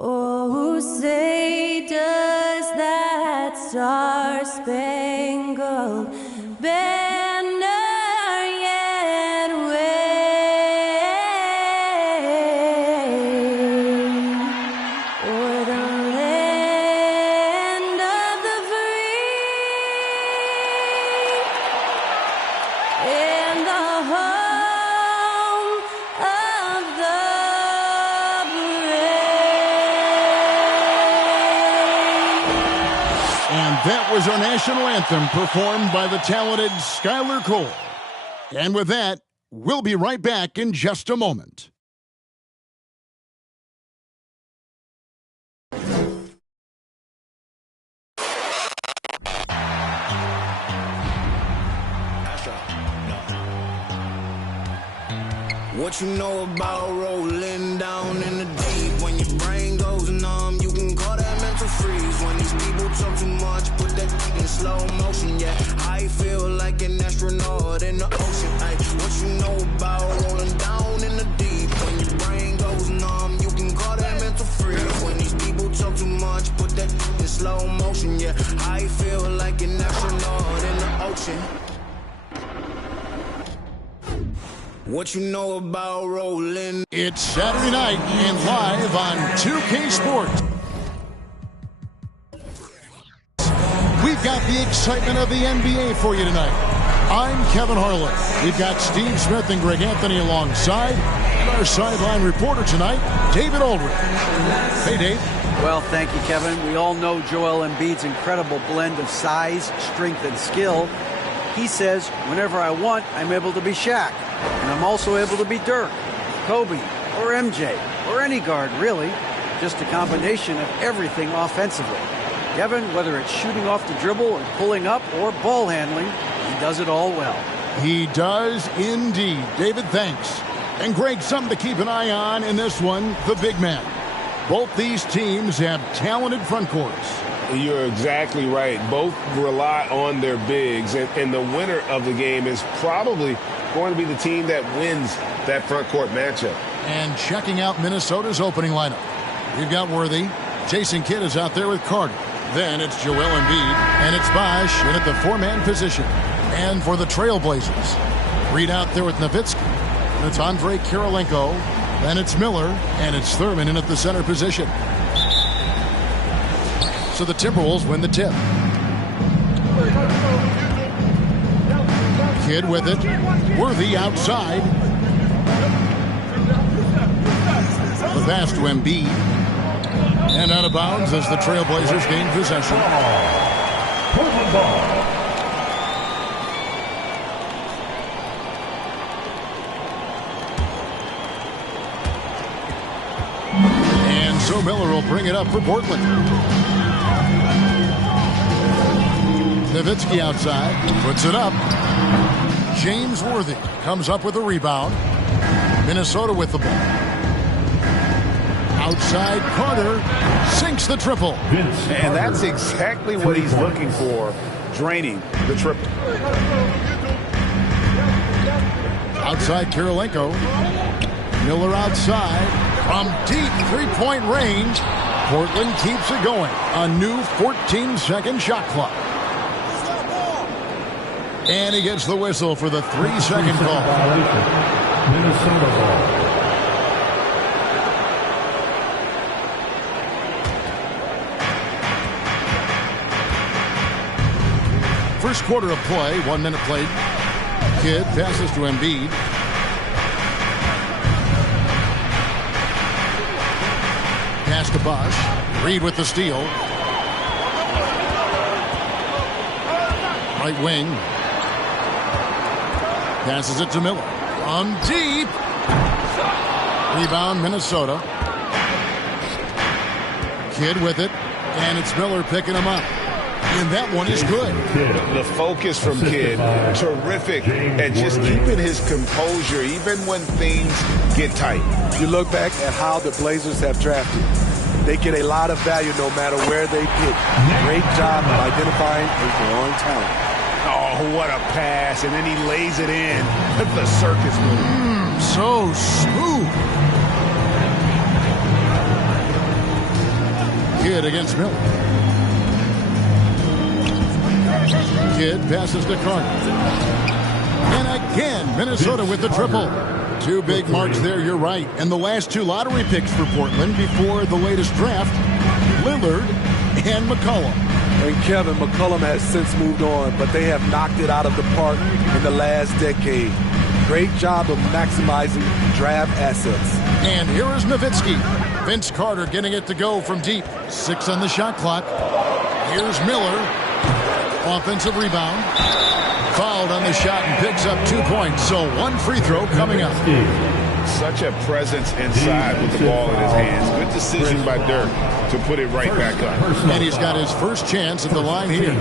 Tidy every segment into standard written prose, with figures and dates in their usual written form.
Oh, say does that star-spangled banner yet wave o'er the land of the free and the home of the That was our national anthem performed by the talented Skylar Cole. And with that, we'll be right back in just a moment. What you know about rolling down in the deep? When your brain goes numb, you can call that mental freeze. When these people talk too much, put that in slow motion. Yeah, I feel like an astronaut in the ocean. Ay, what you know about rolling down in the deep? When your brain goes numb, you can call that mental freeze. When these people talk too much, put that in slow motion. Yeah, I feel like an astronaut in the ocean. What you know about rolling? It's Saturday night and live on 2K Sports. We've got the excitement of the NBA for you tonight. I'm Kevin Harlan. We've got Steve Smith and Greg Anthony alongside. And our sideline reporter tonight, David Aldridge. Hey, Dave. Well, thank you, Kevin. We all know Joel Embiid's incredible blend of size, strength, and skill. He says, whenever I want, I'm able to be Shaq. And I'm also able to be Dirk, Kobe, or MJ, or any guard, really. Just a combination of everything offensively. Kevin, whether it's shooting off the dribble and pulling up or ball handling, he does it all well. He does indeed. David, thanks. And Greg, something to keep an eye on in this one, the big man. Both these teams have talented front courts. You're exactly right. Both rely on their bigs, and the winner of the game is probably going to be the team that wins that front court matchup. And checking out Minnesota's opening lineup, we've got Worthy. Jason Kidd is out there with Carter. Then it's Joel Embiid, and it's Bosh in at the four-man position. And for the Trailblazers, Reed out there with Nowitzki. And it's Andre Kirilenko. Then it's Miller, and it's Thurman in at the center position. So the Timberwolves win the tip. Kidd with it. Worthy outside. The pass to Embiid. And out of bounds as the Trailblazers gain possession. And so Miller will bring it up for Portland. Nowitzki outside, puts it up. James Worthy comes up with a rebound. Minnesota with the ball. Outside, Carter sinks the triple. And that's exactly what he's looking for, draining the triple. Outside, Kirilenko. Miller outside. From deep three-point range, Portland keeps it going. A new 14-second shot clock. And he gets the whistle for the 3-second call. Minnesota ball. First quarter of play, 1 minute played. Kidd passes to Embiid. Pass to Bosh. Reed with the steal. Right wing. Passes it to Miller. From deep. Rebound, Minnesota. Kidd with it. And it's Miller picking him up. And that one is good. The focus from Kidd, terrific at just keeping his composure even when things get tight. You look back at how the Blazers have drafted. They get a lot of value no matter where they pick. Great job of identifying a growing talent. Oh, what a pass. And then he lays it in. The circus move. So smooth. Kidd against Miller. Kidd passes to Carter. And again, Minnesota with the triple. Two big marks there, you're right. And the last two lottery picks for Portland before the latest draft, Lillard and McCollum. And Kevin, McCollum has since moved on, but they have knocked it out of the park in the last decade. Great job of maximizing draft assets. And here is Nowitzki. Vince Carter getting it to go from deep. 6 on the shot clock. Here's Miller. Offensive rebound. Fouled on the shot and picks up 2 points. So one free throw coming up. Such a presence inside with the ball in his hands. Good decision by Dirk to put it right back up. And he's got his first chance at the line here.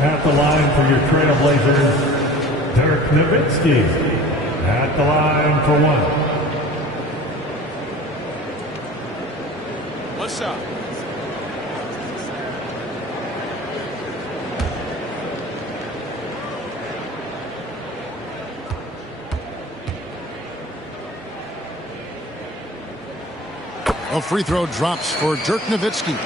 At the line for your Trailblazers, Dirk Nowitzki. At the line for one. What's up? A free throw drops for Dirk Nowitzki.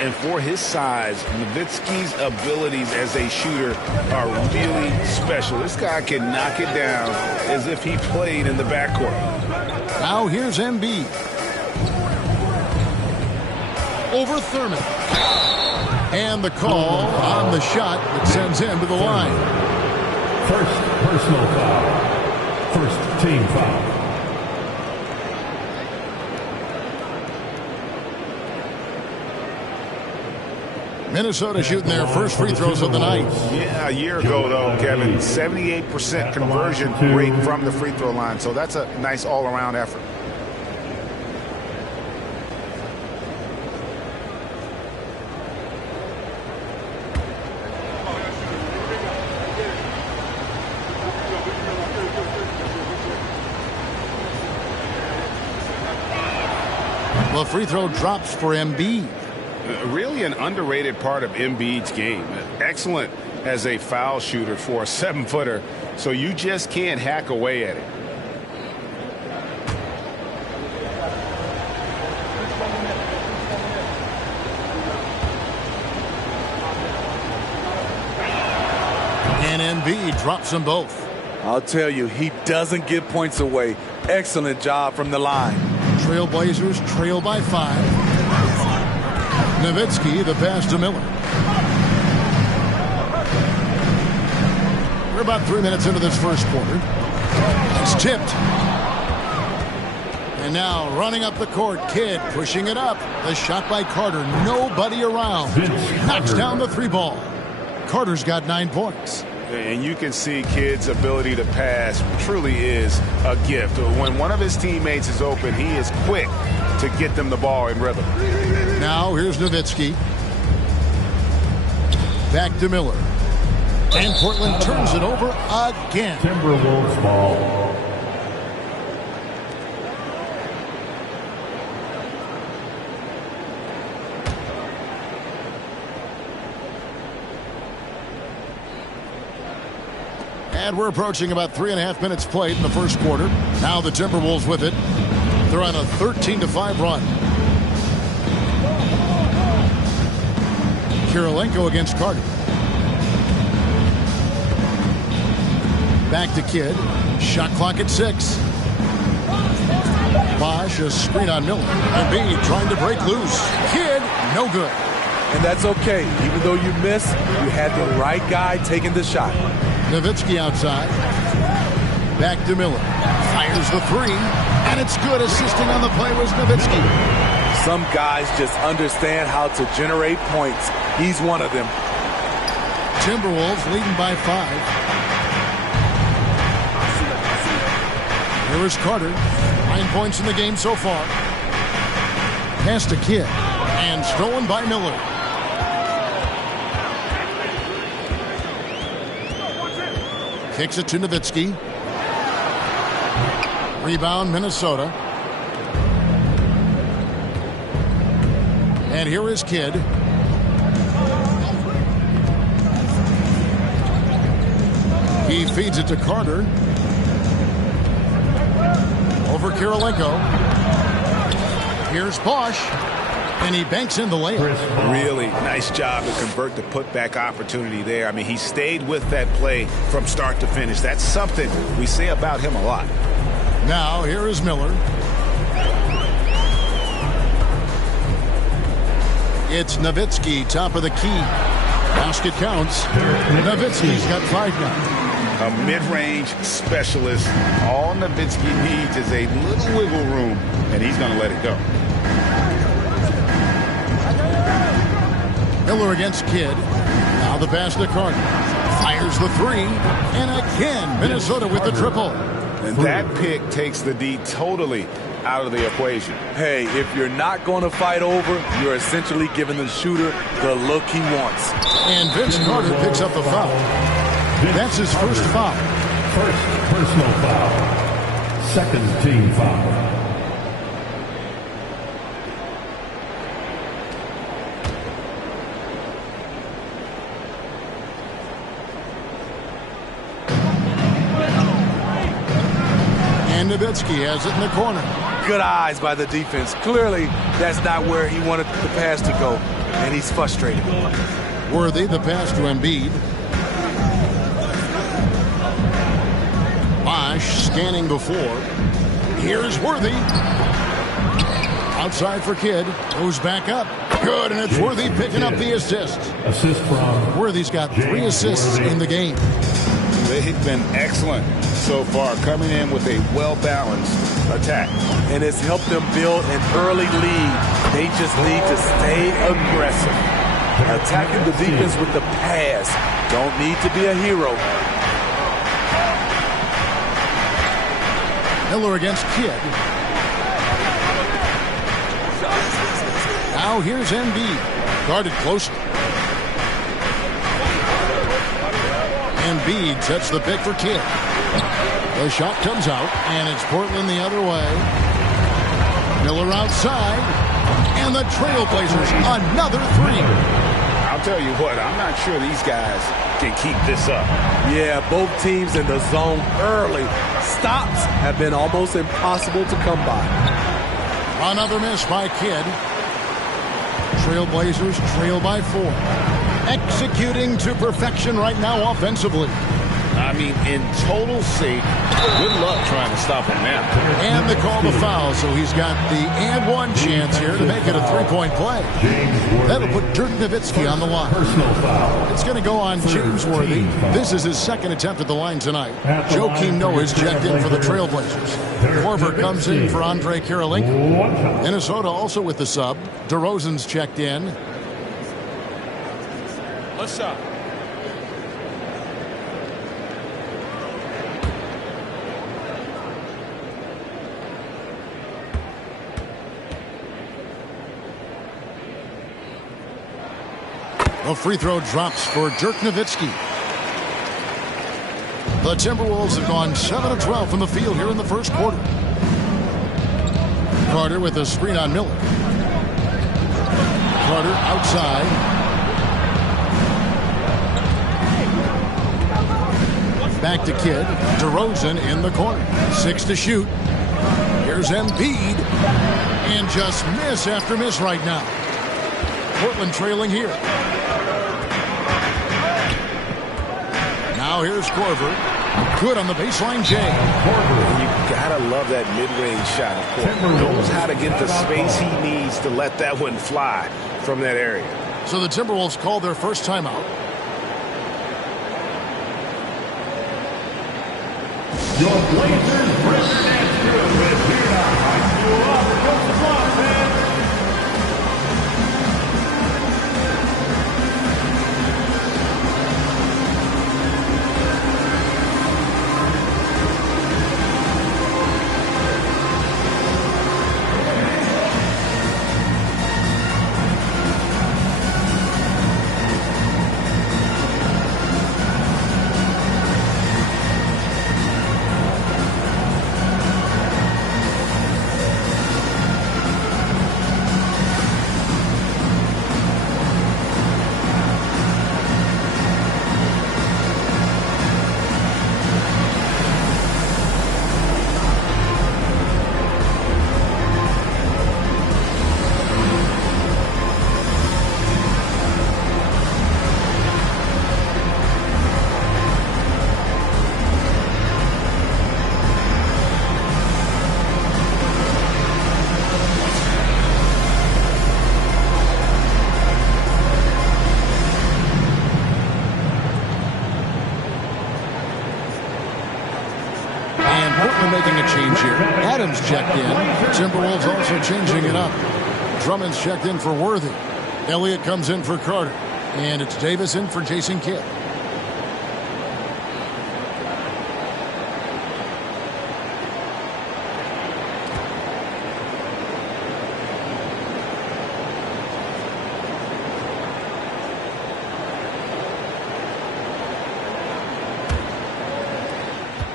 And for his size, Nowitzki's abilities as a shooter are really special. This guy can knock it down as if he played in the backcourt. Now here's Embiid. Over Thurman. And the call on the shot that sends him to the line. First personal foul. First team foul. Minnesota shooting their first free throws of the night. Yeah, a year ago, though, Kevin, 78% conversion rate from the free throw line. So that's a nice all-around effort. The free throw drops for Embiid. Really an underrated part of Embiid's game. Excellent as a foul shooter for a 7-footer, so you just can't hack away at it. And Embiid drops them both. I'll tell you, he doesn't give points away. Excellent job from the line. Trailblazers trail by 5. Nowitzki, the pass to Miller. We're about 3 minutes into this first quarter. It's tipped. And now running up the court, Kidd pushing it up. The shot by Carter, nobody around. Knocks down the 3 ball. Carter's got 9 points. And you can see Kidd's ability to pass truly is a gift. When one of his teammates is open, he is quick to get them the ball in rhythm. Now here's Nowitzki. Back to Miller. And Portland turns it over again. Timberwolves ball. And we're approaching about 3.5 minutes played in the first quarter. Now the Timberwolves with it. They're on a 13-5 run. Kirilenko against Carter. Back to Kidd. Shot clock at 6. Bosh, a screen on Miller. Embiid trying to break loose. Kidd, no good. And that's okay. Even though you miss, you had the right guy taking the shot. Nowitzki outside. Back to Miller. Fires the 3. And it's good. Assisting on the play was Nowitzki. Some guys just understand how to generate points. He's one of them. Timberwolves leading by 5. Here is Carter. 9 points in the game so far. Pass to Kidd. And stolen by Miller. Kicks it to Nowitzki. Rebound, Minnesota. And here is Kidd. He feeds it to Carter. Over Kirilenko. Here's Bosh. And he banks in the layup. Really nice job to convert the putback opportunity there. I mean, he stayed with that play from start to finish. That's something we say about him a lot. Now, here is Miller. It's Nowitzki, top of the key. Basket counts. Nowitzki's got 5 now. A mid-range specialist. All Nowitzki needs is a little wiggle room, and he's going to let it go. Miller against Kidd. Now the pass to Carter. Fires the 3. And again, Minnesota with the triple. And that pick takes the D totally out of the equation. Hey, if you're not going to fight over, you're essentially giving the shooter the look he wants. And Vince Carter picks up the foul. That's his first foul. First personal foul. Second team foul. And Nowitzki has it in the corner. Good eyes by the defense. Clearly, that's not where he wanted the pass to go, and he's frustrated. Worthy, the pass to Embiid. Bosch scanning before. Here's Worthy. Outside for Kidd. Goes back up. Good, and it's Worthy picking up the assist. Assist from Worthy's got 3 assists in the game. They've been excellent so far, coming in with a well-balanced attack. And it's helped them build an early lead. They just need to stay aggressive. Attacking the defense with the pass. Don't need to be a hero. Miller against Kidd. Now here's Embiid. Guarded closely. Embiid sets the pick for Kidd. The shot comes out, and it's Portland the other way. Miller outside, and the Trailblazers another 3. I'll tell you what, I'm not sure these guys can keep this up. Yeah, both teams in the zone early. Stops have been almost impossible to come by. Another miss by Kidd. Trailblazers trail by 4. Executing to perfection right now offensively. I mean, in total sync. Good luck trying to stop him now. And they call the foul, so he's got the and 1 chance here to make it a 3-point play. That'll put Dirk Nowitzki on the line. personal foul. It's going to go on James Worthy. This is his second attempt at the line tonight. Joakim Noah is checked in for the Trailblazers. Korver comes in for Andre Kirilenko. Minnesota also with the sub. DeRozan's checked in. What's up? The free throw drops for Dirk Nowitzki. The Timberwolves have gone 7 of 12 from the field here in the first quarter. Carter with a screen on Miller. Carter outside. Back to Kidd. DeRozan in the corner. 6 to shoot. Here's Embiid. And just miss after miss right now. Portland trailing here. Now here's Korver. Good on the baseline, Jay. You gotta love that mid-range shot, of course. Knows how to get the space he needs to let that one fly from that area. So the Timberwolves call their first timeout. Your Blazers bring the next good with here now. You up, what's the block, man? They're making a change here. Adams checked in. Timberwolves also changing it up. Drummond's checked in for Worthy. Elliott comes in for Carter. And it's Davis in for Jason Kidd.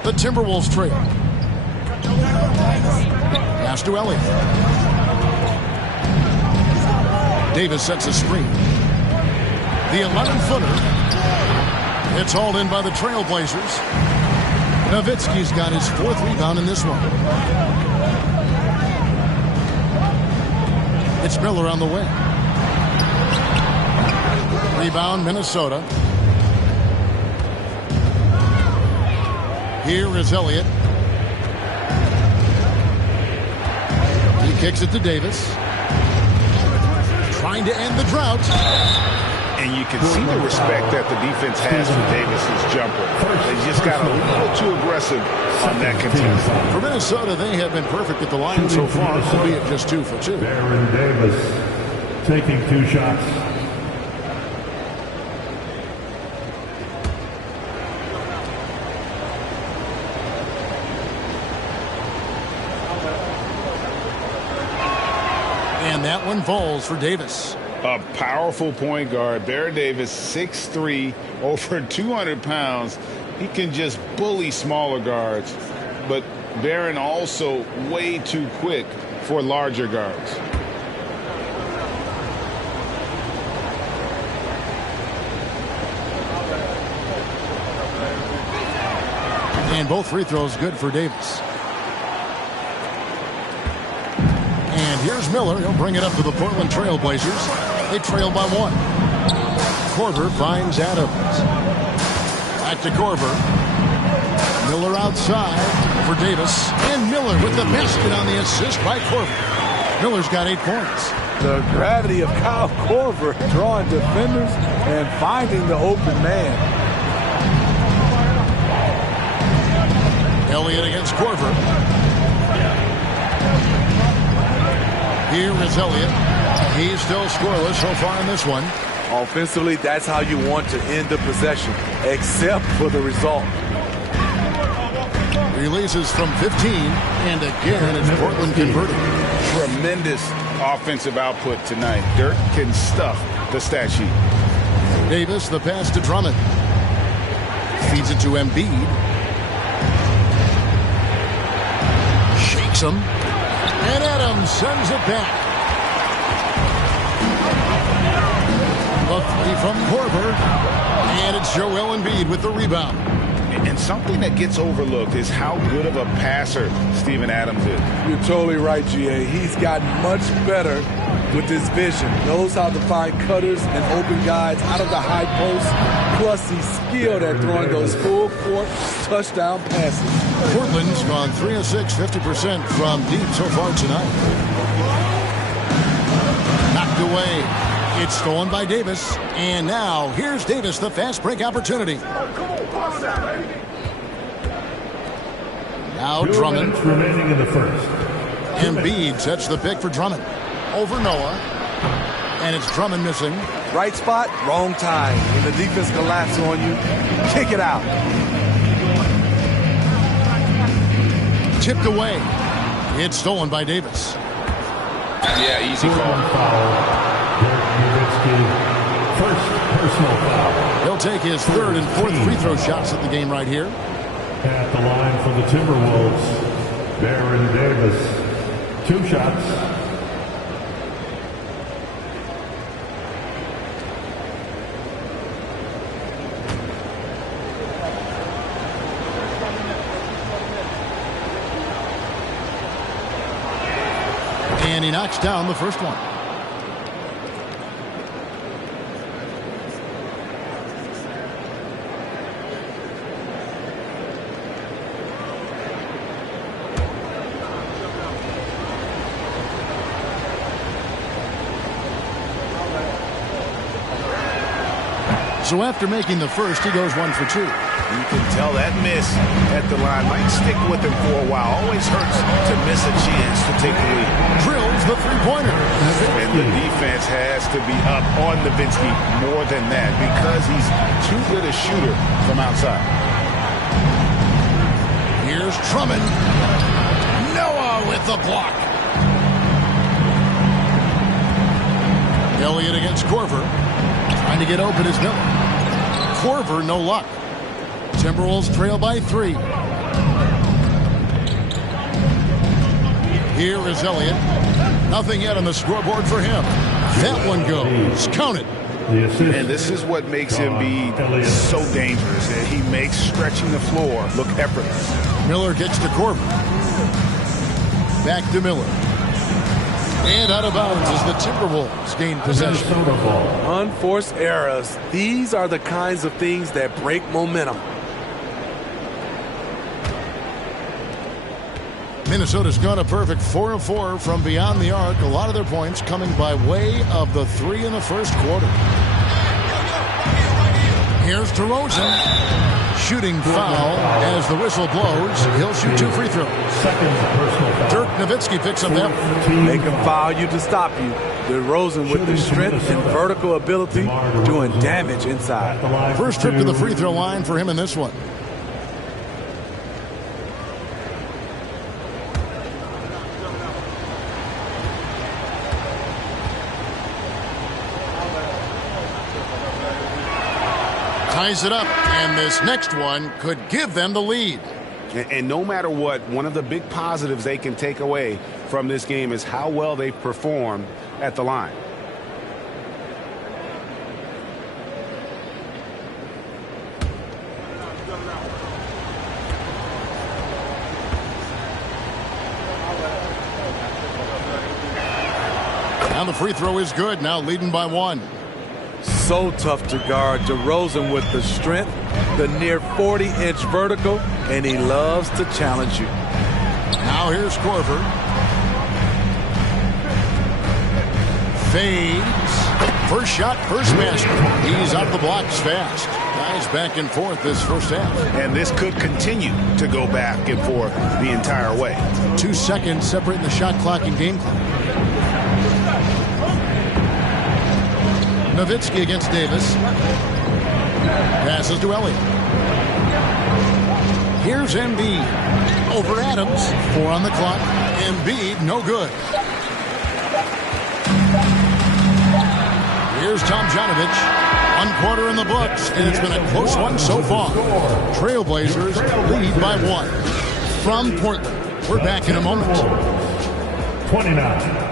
The Timberwolves trail. Pass to Elliott. Davis sets a screen. The 11-footer. It's hauled in by the Trailblazers. Nowitzki's got his 4th rebound in this one. It's Miller on the wing. Rebound, Minnesota. Here is Elliott. He kicks it to Davis. Trying to end the drought. And you can see the respect that the defense has for Davis's jumper. They just got a little too aggressive on that contest. For Minnesota, they have been perfect at the line so far, albeit just 2 for 2. Baron Davis taking 2 shots. And that one falls for Davis. A powerful point guard. Baron Davis, 6'3", over 200 pounds. He can just bully smaller guards. But Baron also way too quick for larger guards. And both free throws good for Davis. And here's Miller. He'll bring it up to the Portland Trailblazers. They trail by 1. Korver finds Adams. Back to Korver. Miller outside for Davis. And Miller with the basket on the assist by Korver. Miller's got 8 points. The gravity of Kyle Korver drawing defenders and finding the open man. Elliott against Korver. Here is Elliott. He's still scoreless so far in this one. Offensively, that's how you want to end the possession, except for the result. Releases from 15, and again it's Portland converting. Tremendous offensive output tonight. Dirk can stuff the stat sheet. Davis, the pass to Drummond. Feeds it to Embiid. Shakes him. And Adams sends it back. The 3 from Korver. And it's Joel Embiid with the rebound. And something that gets overlooked is how good of a passer Steven Adams is. You're totally right, GA. He's gotten much better with his vision. Knows how to find cutters and open guys out of the high post. Plus, he's skilled at throwing those full-court touchdown passes. Portland's gone 3 of 6, 50% from deep so far tonight. Knocked away. It's stolen by Davis. And now, here's Davis, the fast break opportunity. Now Drummond. 2 minutes remaining in the first. Embiid sets the pick for Drummond. Over Noah. And it's Drummond missing. Right spot, wrong time. When the defense collapses on you, kick it out. Tipped away. It's stolen by Davis. Yeah, easy call. Dirk Nowitzki, first personal foul. He'll take his 3rd and 4th free throw shots at the game right here. At the line for the Timberwolves, Baron Davis, 2 shots. And he knocks down the first one. So after making the first, he goes 1 for 2. You can tell that miss at the line might stick with him for a while. Always hurts to miss a chance to take the lead. Drills the three-pointer. And the defense has to be up on Nowitzki more than that because he's too good a shooter from outside. Here's Drummond. Noah with the block. Elliott against Korver. Trying to get open is Miller. Korver, no luck. Timberwolves trail by 3. Here is Elliott. Nothing yet on the scoreboard for him. That one goes. Count it. And this is what makes him be so dangerous. He makes stretching the floor look effortless. Miller gets to Korver. Back to Miller. And out of bounds as the Timberwolves gain possession. Unforced errors. These are the kinds of things that break momentum. Minnesota's gone a perfect 4 of 4 from beyond the arc. A lot of their points coming by way of the 3 in the first quarter. Here's DeRozan. Shooting foul as the whistle blows. He'll shoot 2 free throws. Dirk Nowitzki picks up that one. They can foul you to stop you. DeRozan with the strength and vertical ability doing damage inside. First trip to the free throw line for him in this one. Ties it up, and this next one could give them the lead. And no matter what, one of the big positives they can take away from this game is how well they performed at the line. Now the free throw is good, now leading by 1. So tough to guard. DeRozan with the strength, the near 40-inch vertical, and he loves to challenge you. Now here's Korver. Fades. First shot, first basket. He's out the blocks fast. Guys back and forth this first half. And this could continue to go back and forth the entire way. 2 seconds separating the shot clock and game clock. Nowitzki against Davis. Passes to Elliott. Here's Embiid. Over Adams. 4 on the clock. Embiid, no good. Here's Tomjanovich. 1 quarter in the books, and it's been a close one so far. Trailblazers lead by 1. From Portland, we're back in a moment. 29.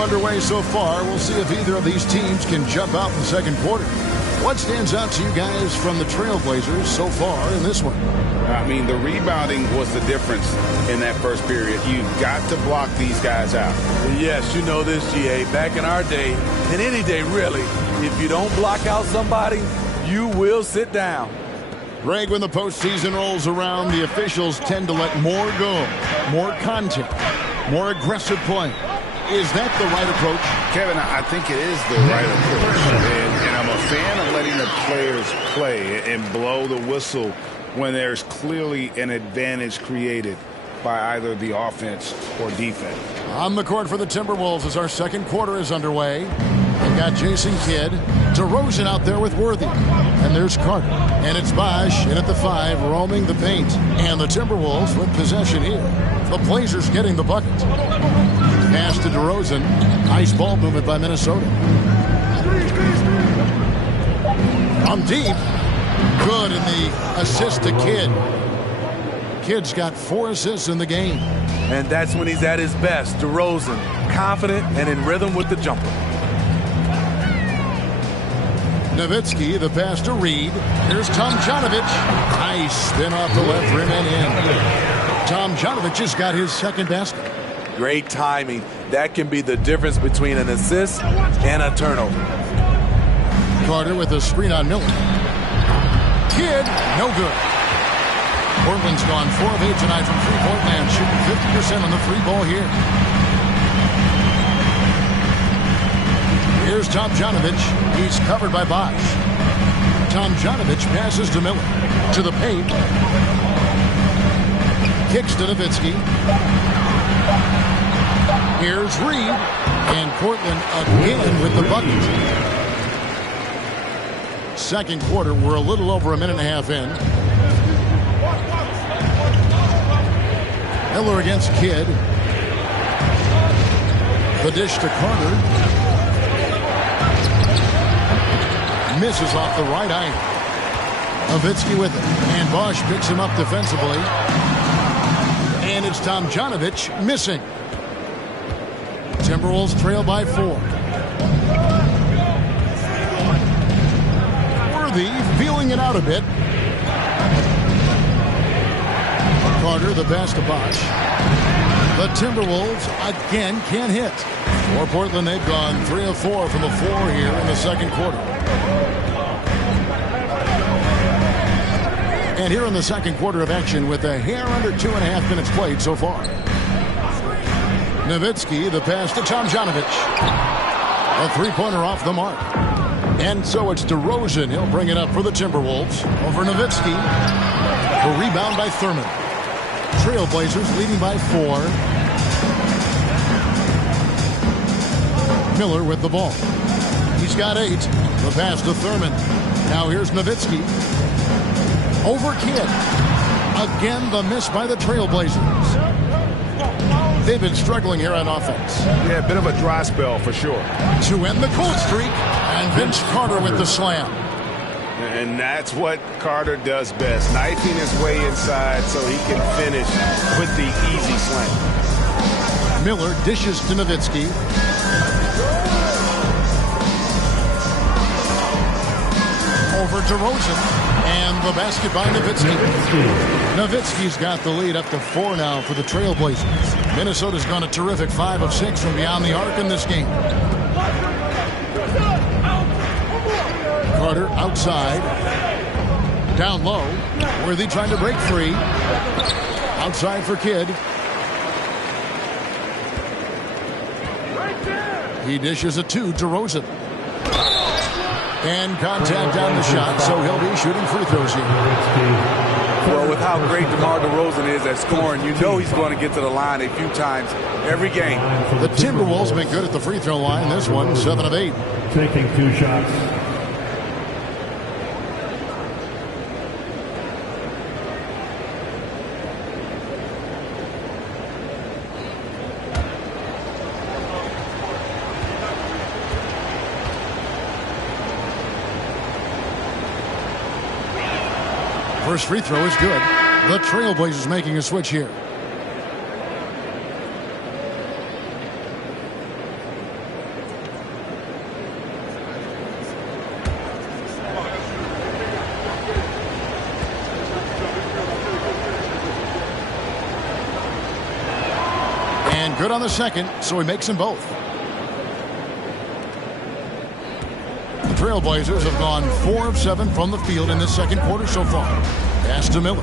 Underway so far. We'll see if either of these teams can jump out in the second quarter. What stands out to you guys from the Trailblazers so far in this one? I mean, the rebounding was the difference in that first period. You've got to block these guys out. Yes, you know this, GA. Back in our day, and any day really, if you don't block out somebody, you will sit down. Greg, when the postseason rolls around, the officials tend to let more go, more contact, more aggressive play. Is that the right approach? Kevin, I think it is the right approach. And I'm a fan of letting the players play and blow the whistle when there's clearly an advantage created by either the offense or defense. On the court for the Timberwolves as our second quarter is underway. They've got Jason Kidd, DeRozan out there with Worthy. And there's Carter. And it's Bosch in at the 5, roaming the paint. And the Timberwolves with possession here. The Blazers getting the bucket. Pass to DeRozan. Nice ball movement by Minnesota. On deep. Good in the assist to Kidd. Kidd's got 4 assists in the game. And that's when he's at his best. DeRozan, confident and in rhythm with the jumper. Nowitzki, the pass to Reed. Here's Tomjanovich. Nice spin off the left rim and in. Tomjanovich has got his second basket. Great timing. That can be the difference between an assist and a turnover. Carter with a screen on Miller. Kidd, no good. Portland's gone 4 of 8 tonight from three-point land, shooting 50% on the three ball here. Here's Tomjanovich. He's covered by Bosch. Tomjanovich passes to Miller. To the paint. Kicks to Nowitzki. Here's Reed. And Portland again with the bucket. Second quarter, we're a little over a minute and a half in. Miller against Kidd. The dish to Carter. Misses off the right eye. Nowitzki with it. And Bosch picks him up defensively. And it's Tomjanovich missing. Timberwolves trail by 4. Worthy feeling it out a bit. Carter, the pass to Bosch. The Timberwolves again can't hit. For Portland, they've gone 3 of 4 from the floor here in the second quarter. And here in the second quarter of action with a hair under 2.5 minutes played so far. Nowitzki, the pass to Tomjanovich. A three-pointer off the mark. And so it's DeRozan. He'll bring it up for the Timberwolves. Over Nowitzki. The rebound by Thurman. Trailblazers leading by 4. Miller with the ball. He's got 8. The pass to Thurman. Now here's Nowitzki. Over Kidd. Again, the miss by the Trailblazers. They've been struggling here on offense. Yeah, a bit of a dry spell for sure. To end the cold streak, and Vince Carter with the slam. And that's what Carter does best, knifing his way inside so he can finish with the easy slam. Miller dishes to Nowitzki. Over to Rosen. And the basket by Nowitzki. Nowitzki's got the lead up to 4 now for the Trailblazers. Minnesota's gone a terrific 5 of 6 from beyond the arc in this game. Carter outside. Down low. Worthy trying to break free. Outside for Kidd. He dishes it to DeRozan. And contact on the shot, so he'll be shooting free throws here. Well, with how great DeMar DeRozan is at scoring, you know he's going to get to the line a few times every game. The Timberwolves been good at the free throw line. This one, 7 of 8. Taking 2 shots. First free throw is good. The Trailblazers making a switch here. And good on the second, so he makes them both. The Trailblazers have gone 4 of 7 from the field in this second quarter so far. Pass to Miller.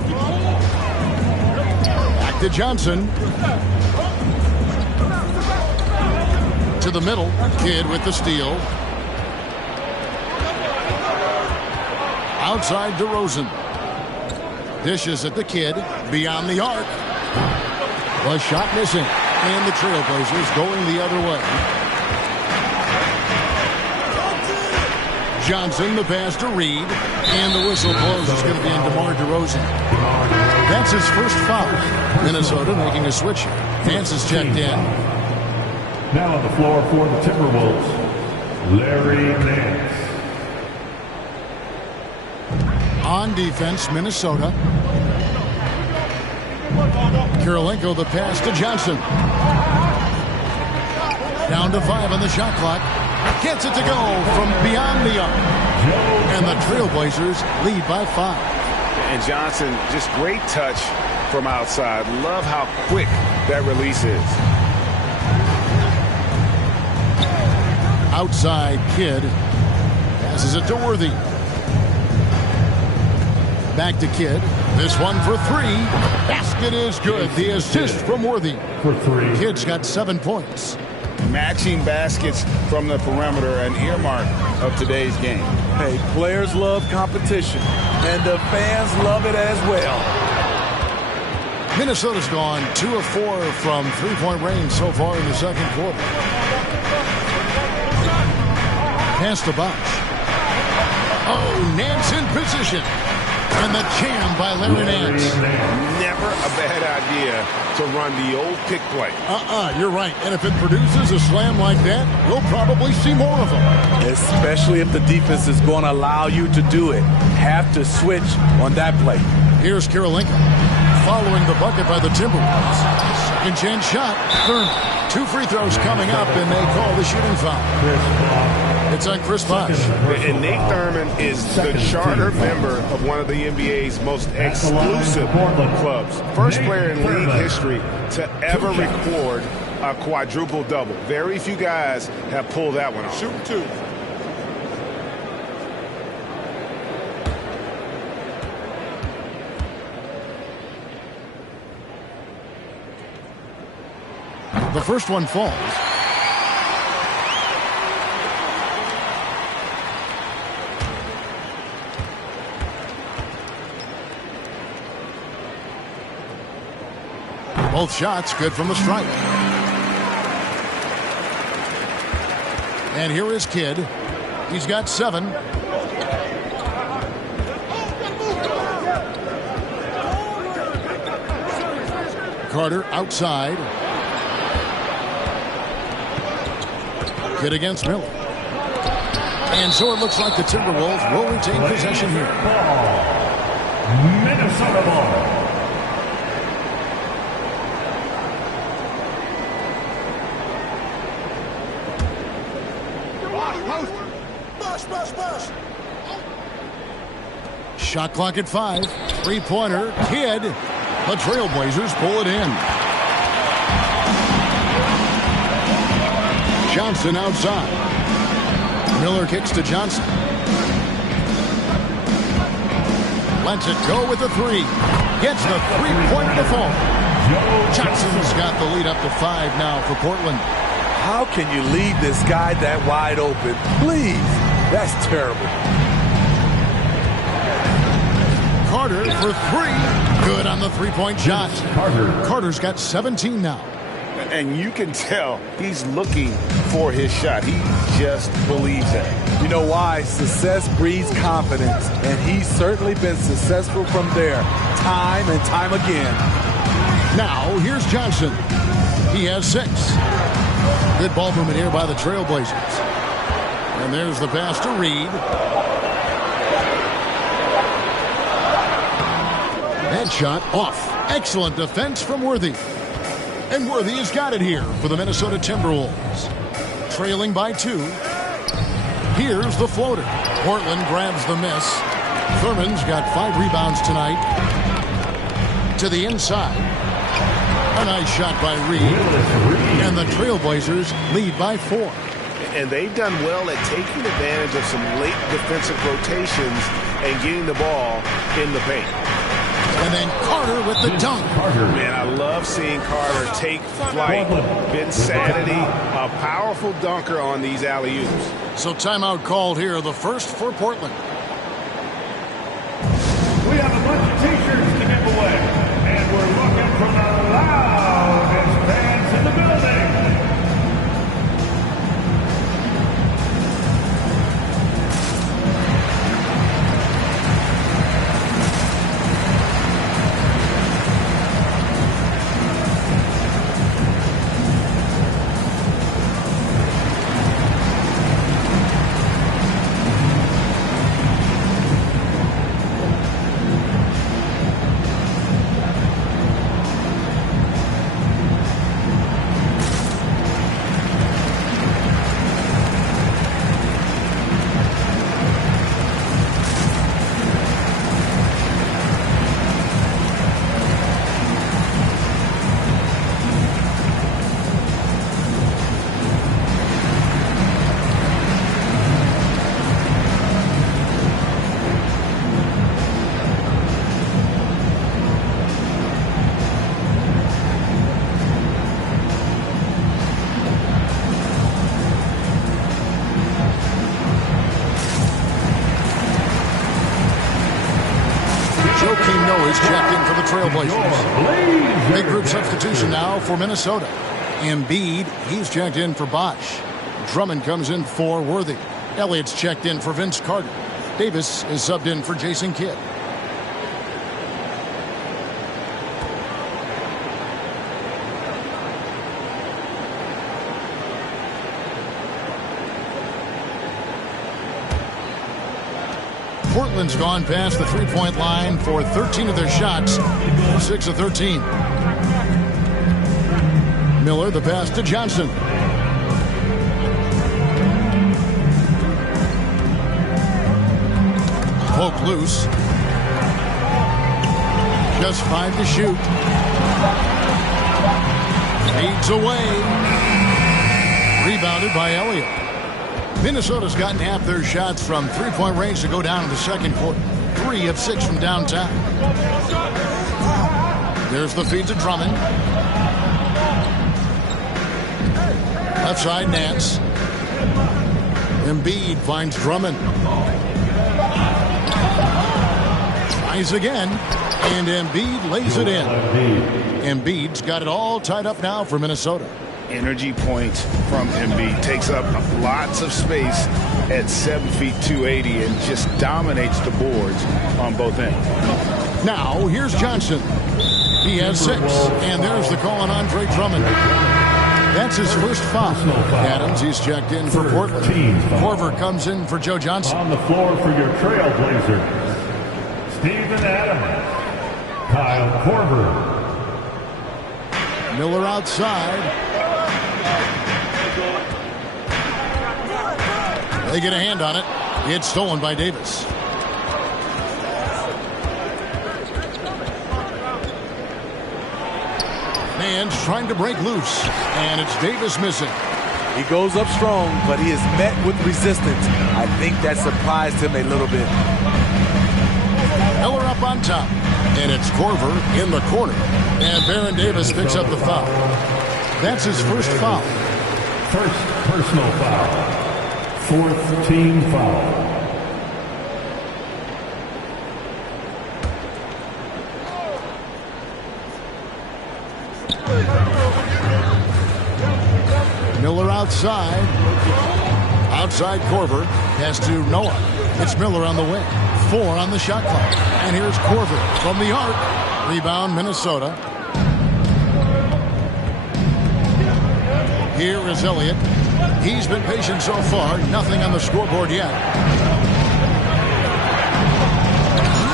Back to Johnson. To the middle. Kidd with the steal. Outside DeRozan. Dishes at the Kidd. Beyond the arc. The shot missing. And the Trailblazers going the other way. Johnson, the pass to Reed, and the whistle blows. It's going to be in DeMar DeRozan. That's his first foul. Minnesota making a switch. Nance is checked in. Now on the floor for the Timberwolves, Larry Nance. On defense, Minnesota. Kirilenko, the pass to Johnson. Down to 5 on the shot clock. Gets it to go from beyond the arc. And the Trailblazers lead by 5. And Johnson, just great touch from outside. Love how quick that release is. Outside Kidd. Passes it to Worthy. Back to Kidd. This one for three. Basket is good. The assist from Worthy. For three. Kidd's got 7 points. Matching baskets from the perimeter, an earmark of today's game. Hey, players love competition, and the fans love it as well. Minnesota's gone 2 of 4 from three-point range so far in the second quarter. Pass to Bosch. Oh, Nance in position. And the jam by Larry Nance. Never a bad idea to run the old pick play. You're right. And if it produces a slam like that, we'll probably see more of them. Especially if the defense is going to allow you to do it. Have to switch on that play. Here's Karolinko following the bucket by the Timberwolves. Second chance shot. Thurman. 2 free throws coming up, and they call the shooting foul. It's on Chris Bosh. And Nate Thurman is the charter member of one of the NBA's most exclusive clubs. First player in league history to ever record a quadruple double. Very few guys have pulled that one off. Shoot 2. The first one falls. Both shots good from the stripe. And here is Kidd. He's got 7. Carter outside. Kidd against Miller. And so it looks like the Timberwolves will retain possession here. Minnesota ball. Shot clock at 5. Three-pointer. Kidd. The Trailblazers pull it in. Johnson outside. Miller kicks to Johnson. Lets it go with the 3. Gets the three-pointer to fall. Johnson's got the lead up to 5 now for Portland. How can you leave this guy that wide open? Please. That's terrible. Carter for 3. Good on the three-point shot. Carter's got 17 now. And you can tell he's looking for his shot. He just believes that. You know why? Success breeds confidence, and he's certainly been successful from there time and time again. Now, here's Johnson. He has 6. Good ball movement here by the Trailblazers. And there's the pass to Reed. That shot off. Excellent defense from Worthy. And Worthy has got it here for the Minnesota Timberwolves. Trailing by 2. Here's the floater. Portland grabs the miss. Thurman's got 5 rebounds tonight. To the inside. A nice shot by Reed. And the Trailblazers lead by 4. And they've done well at taking advantage of some late defensive rotations and getting the ball in the paint. And then Carter with the dunk. Man, I love seeing Carter take flight. Insanity, a powerful dunker on these alley-oops. So timeout called here, the first for Portland. We have a bunch of t-shirts to give away, and we're looking for the loudest fans in the building. Trailblazers. Big group substitution now for Minnesota. Embiid, he's checked in for Bosch. Drummond comes in for Worthy. Elliott's checked in for Vince Carter. Davis is subbed in for Jason Kidd. Portland's gone past the three-point line for 13 of their shots, 6 of 13. Miller, the pass to Johnson. Poke loose. Just 5 to shoot. Fades away. Rebounded by Elliott. Minnesota's gotten half their shots from three-point range to go down in the second quarter. 3 of 6 from downtown. There's the feed to Drummond. Left side, Nance. Embiid finds Drummond. Tries again, and Embiid lays it in. Embiid's got it all tied up now for Minnesota. Energy points from Embiid. Takes up lots of space at 7 feet 280 and just dominates the boards on both ends. Now, here's Johnson. He has 6, and there's the call on Andre Drummond. That's his first foul. Adams, he's checked in for Portland. Korver comes in for Joe Johnson. On the floor for your Trailblazers, Steven Adams, Kyle Korver. Miller outside. They get a hand on it. It's stolen by Davis. Man's trying to break loose, and it's Davis missing. He goes up strong, but he is met with resistance. I think that surprised him a little bit. Miller up on top, and it's Korver in the corner, and Baron Davis picks up the foul. That's his first foul. First personal foul. 4th team foul. Miller outside. Outside Korver. Pass to Noah. It's Miller on the wing. 4 on the shot clock. And here's Korver from the arc. Rebound Minnesota. Here is Elliott. He's been patient so far. Nothing on the scoreboard yet.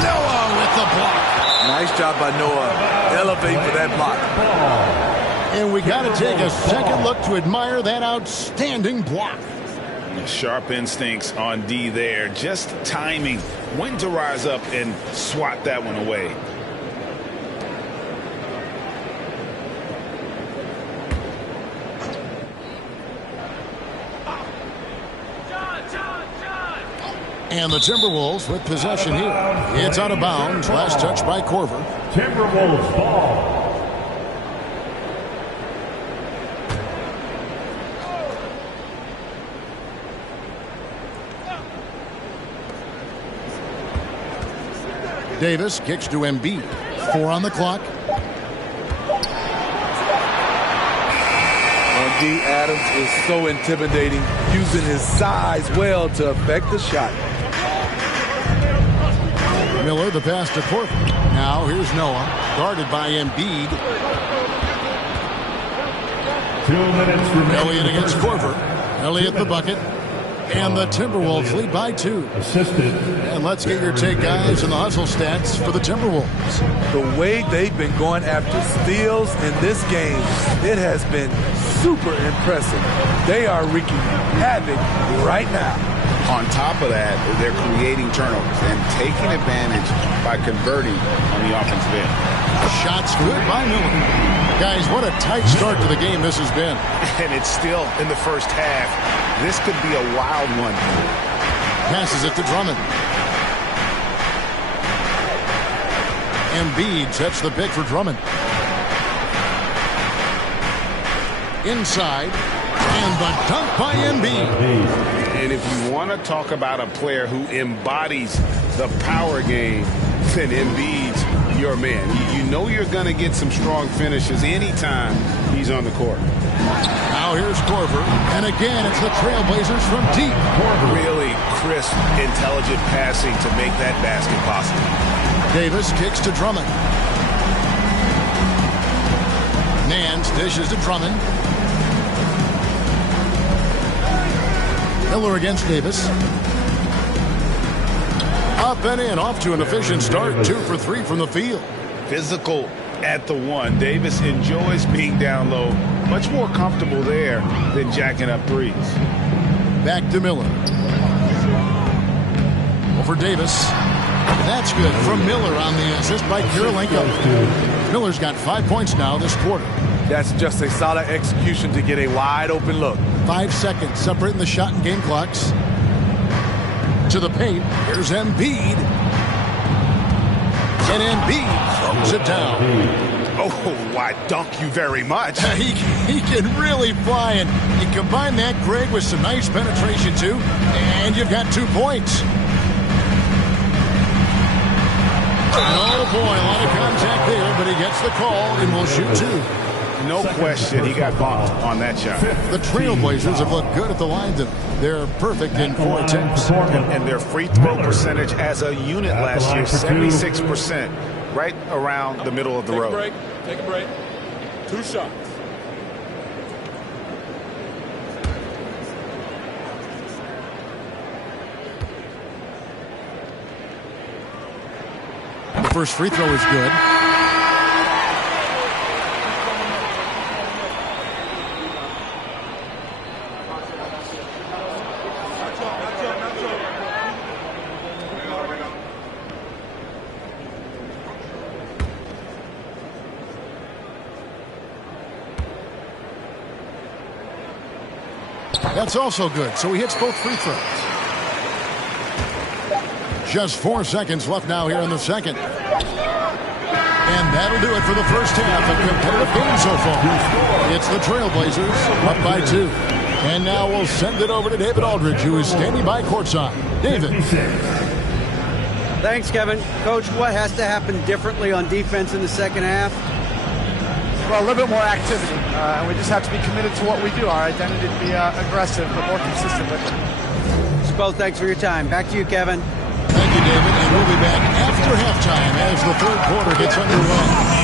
Noah with the block. Nice job by Noah. Elevate for that block. And we got to take a second look to admire that outstanding block. Sharp instincts on D there. Just timing when to rise up and swat that one away. And the Timberwolves with possession here. It's out of bounds. Last touch by Korver. Timberwolves ball. Davis kicks to Embiid. 4 on the clock. And D. Adams is so intimidating, using his size well to affect the shot. Miller, the pass to Korver. Now here's Noah, guarded by Embiid. 2 minutes remaining. Elliott against Korver. Elliott the bucket. And the Timberwolves lead by 2. Assisted. And let's get your take, guys, in the hustle stats for the Timberwolves. The way they've been going after steals in this game, it has been super impressive. They are wreaking havoc right now. On top of that, they're creating turnovers and taking advantage by converting on the offensive end. Shots good by Miller. Guys, what a tight start to the game this has been. And it's still in the first half. This could be a wild one. Passes it to Drummond. Embiid sets the pick for Drummond. Inside. And the dunk by Embiid. And if you want to talk about a player who embodies the power game, then Embiid's your man. You know you're going to get some strong finishes anytime he's on the court. Now here's Korver, and again it's the Trailblazers from deep. Really crisp, intelligent passing to make that basket possible. Davis kicks to Drummond. Nance dishes to Drummond. Miller against Davis. Up and in, off to an efficient start. 2 for 3 from the field. Physical at the one. Davis enjoys being down low. Much more comfortable there than jacking up threes. Back to Miller. Over Davis. That's good from Miller on the assist by Kirilenko. Miller's got 5 points now this quarter. That's just a solid execution to get a wide open look. 5 seconds separating the shot and game clocks. To the paint. Here's Embiid. And Embiid throws it down. Oh, why dunk you very much. He can really fly, and you combine that, Greg, with some nice penetration too, and you've got 2 points. Oh boy, a lot of contact there, but he gets the call and will shoot 2. No question, he got bumped on that shot. The Trailblazers have looked good at the line tonight. They're perfect in 4 attempts. And their free throw percentage as a unit last year, 76%, right around the middle of the road. Take a break. 2 shots. The first free throw is good. That's also good, so he hits both free throws. Just 4 seconds left now here in the second. And that'll do it for the first half. A competitive game so far. It's the Trailblazers up by 2. And now we'll send it over to David Aldridge, who is standing by courtside. David. Thanks, Kevin. Coach, what has to happen differently on defense in the second half? Well, a little bit more activity, and we just have to be committed to what we do. Our identity to be aggressive, but more consistent with it. Spo, thanks for your time. Back to you, Kevin. Thank you, David, and we'll be back after halftime as the third quarter gets underway.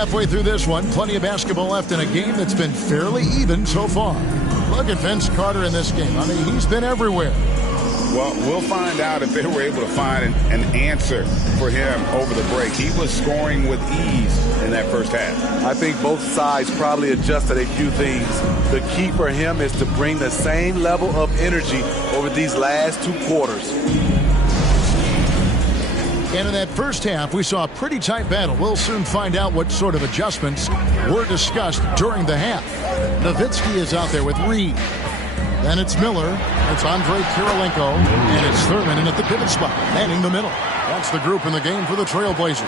Halfway through this one, plenty of basketball left in a game that's been fairly even so far. Look at Vince Carter in this game. I mean, he's been everywhere. Well, we'll find out if they were able to find an answer for him over the break. He was scoring with ease in that first half. I think both sides probably adjusted a few things. The key for him is to bring the same level of energy over these last 2 quarters. And in that first half, we saw a pretty tight battle. We'll soon find out what sort of adjustments were discussed during the half. Nowitzki is out there with Reed. Then it's Miller. It's Andrei Kirilenko. And it's Thurman in at the pivot spot, manning the middle. That's the group in the game for the Trailblazers.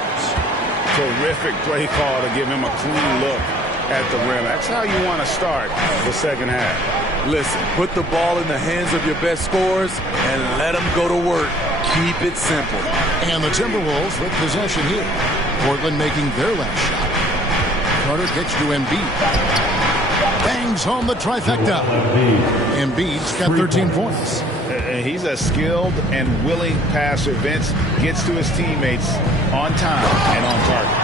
Terrific play call to give him a clean look at the rim. That's how you want to start the second half. Listen, put the ball in the hands of your best scorers and let them go to work. Keep it simple. And the Timberwolves with possession here. Portland making their last shot. Carter kicks to Embiid. Bangs home the trifecta. Embiid's got 13 points. He's a skilled and willing passer. Vince gets to his teammates on time and on target.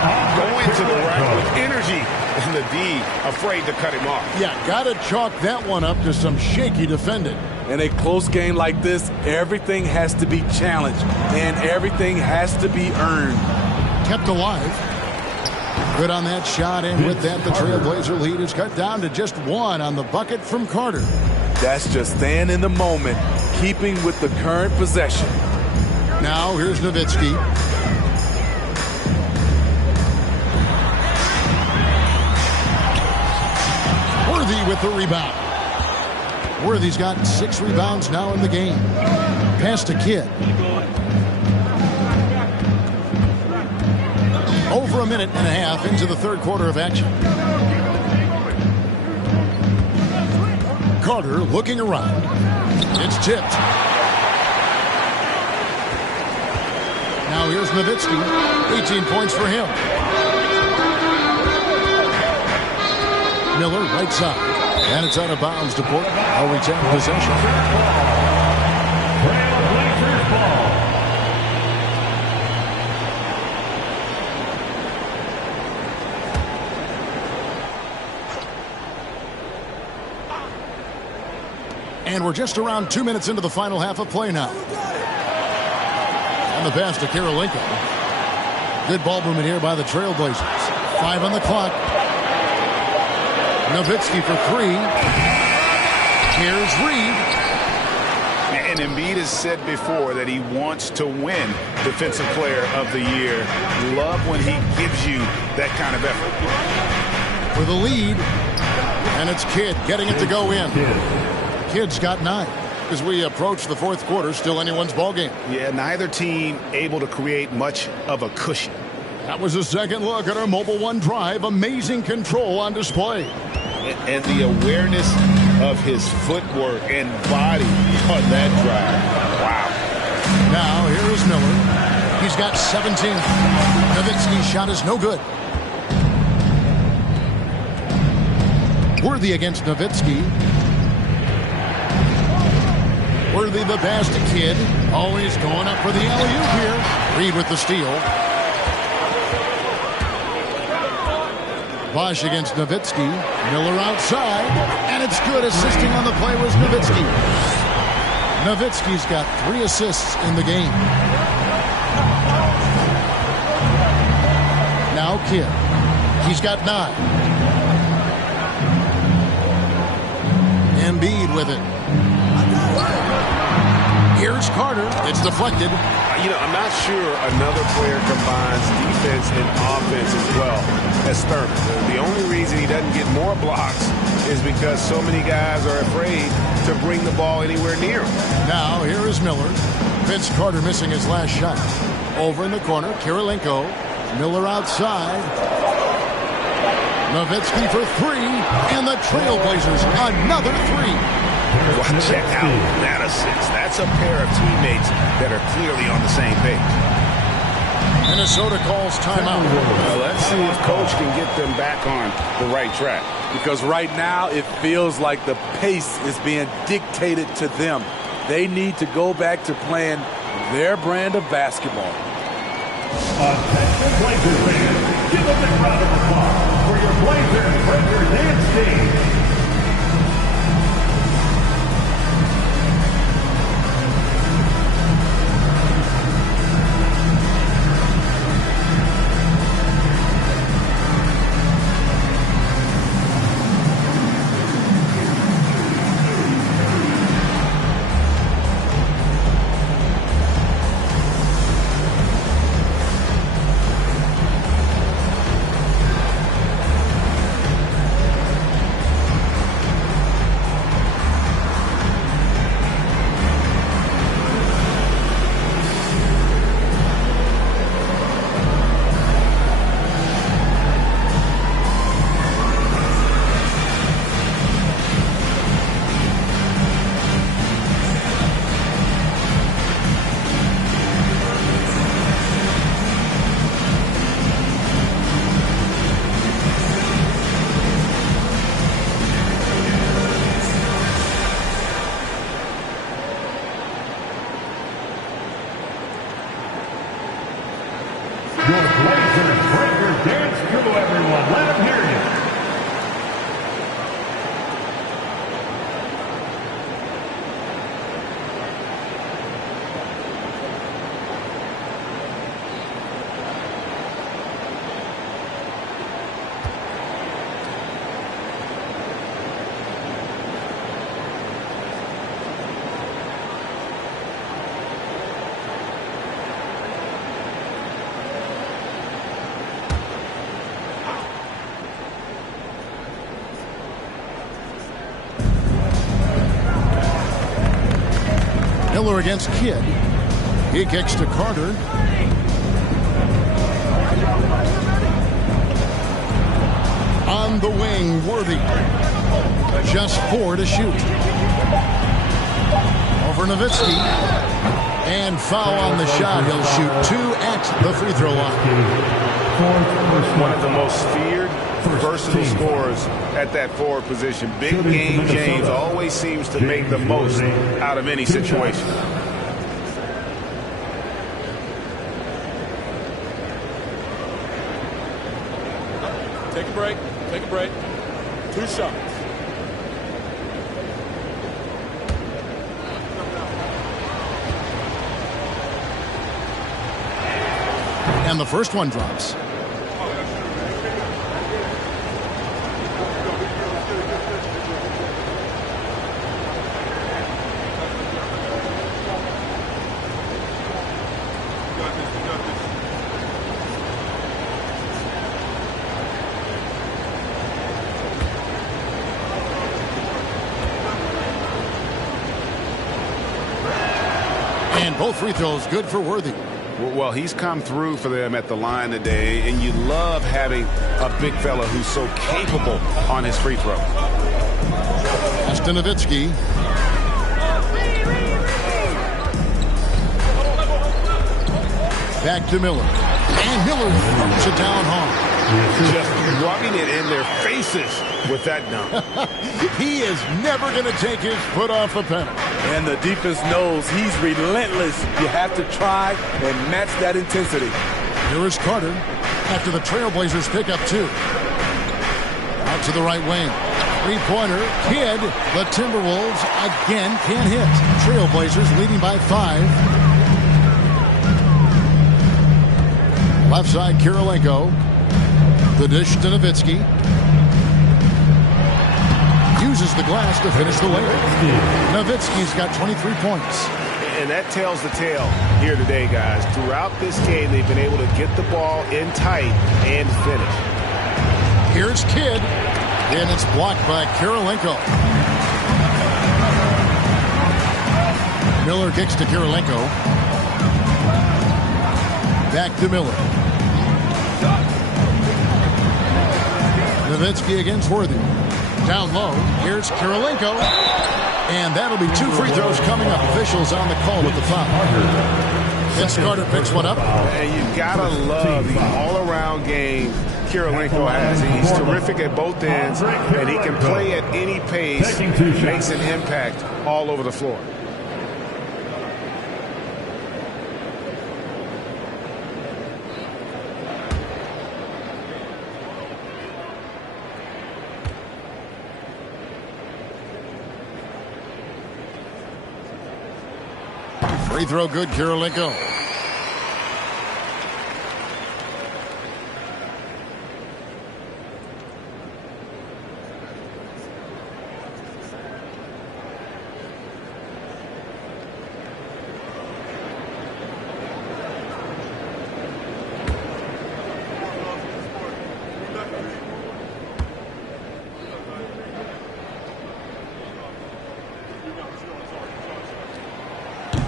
Going to the rack with energy, and the D afraid to cut him off. Yeah, got to chalk that one up to some shaky defending. In a close game like this, everything has to be challenged, and everything has to be earned. Kept alive. Good on that shot, and with that, the Trailblazer lead is cut down to just 1 on the bucket from Carter. That's just staying in the moment, keeping with the current possession. Now, here's Nowitzki. Worthy with the rebound. Worthy's got 6 rebounds now in the game. Pass to Kidd. Over a minute and a half into the third quarter of action. Carter looking around. It's tipped. Now here's Nowitzki. 18 points for him. Miller right side. And it's out of bounds to Portland. I'll retain possession. And we're just around 2 minutes into the final half of play now. And the pass to Kirilenko. Good ball movement here by the Trailblazers. 5 on the clock. Nowitzki for 3. Here's Reed. And Embiid has said before that he wants to win Defensive Player of the Year. Love when he gives you that kind of effort. For the lead. And it's Kidd getting it to go in. Kidd's got 9. As we approach the fourth quarter, still anyone's ball game. Yeah, neither team able to create much of a cushion. That was a second look at our Mobile One drive. Amazing control on display. And the awareness of his footwork and body on that drive. Wow. Now here is Miller. He's got 17. Nowitzki's shot is no good. Worthy against Nowitzki. Worthy the pass to Kidd. Always going up for the alley-oop here. Reed with the steal. Bosch against Nowitzki. Miller outside. And it's good. Assisting on the play was Nowitzki. Nowitzki's got 3 assists in the game. Now Kidd. He's got 9. Embiid with it. Here's Carter. It's deflected. You know, I'm not sure another player combines defense and offense as well as Thurman. The only reason he doesn't get more blocks is because so many guys are afraid to bring the ball anywhere near him. Now, here is Miller. Vince Carter missing his last shot. Over in the corner, Kirilenko. Miller outside. Nowitzki for 3. And the Trailblazers, another 3. Watch out that assist. That's a pair of teammates that are clearly on the same page. Minnesota calls timeout. Well, let's see if Coach can get them back on the right track. Because right now it feels like the pace is being dictated to them. They need to go back to playing their brand of basketball. Attention Blazers fans, give a big round of applause for your Blazers Breaker Dance Team. Miller against Kidd. He kicks to Carter. On the wing, Worthy. Just 4 to shoot. Over Nowitzki. And foul on the shot. He'll shoot 2 at the free throw line. One of the most feared, versatile scorers at that forward position. Big game James always seems to make the most out of any situation. Take a break. Take a break. 2 shots. And the first one drops. And both free throws good for Worthy. Well, he's come through for them at the line today, and you love having a big fella who's so capable on his free throw. Pass to Nowitzki. Back to Miller. And Miller throws it down hard. Just rubbing it in their faces with that dunk. He is never going to take his foot off the pedal. And the defense knows he's relentless. You have to try and match that intensity. Here is Carter after the Trailblazers pick up 2. Out to the right wing. Three-pointer. Kidd. The Timberwolves again can't hit. Trailblazers leading by 5. Left side, Kirilenko. The dish to Nowitzki. Uses the glass to finish the layup. Nowitzki's got 23 points. And that tells the tale here today, guys. Throughout this game, they've been able to get the ball in tight and finish. Here's Kidd. And it's blocked by Kirilenko. Miller kicks to Kirilenko. Back to Miller. Nowitzki against Worthy. Down low. Here's Kirilenko. And that'll be 2 free throws coming up. Officials on the call with the foul. Vince Carter picks one up. And you gotta love the all-around game Kirilenko has. He's terrific at both ends, and he can play at any pace. Makes an impact all over the floor. Free throw good, Kirilenko.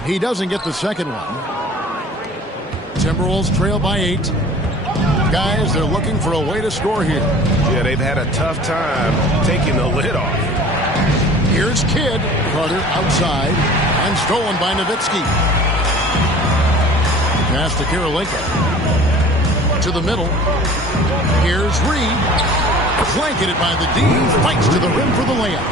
He doesn't get the second one. Timberwolves trail by 8. Guys, they're looking for a way to score here. Yeah, they've had a tough time taking the lid off. Here's Kidd. Carter outside and stolen by Nowitzki. Pass to Kirilenko. To the middle. Here's Reed. Flanking it by the D. Fights to the rim for the layup.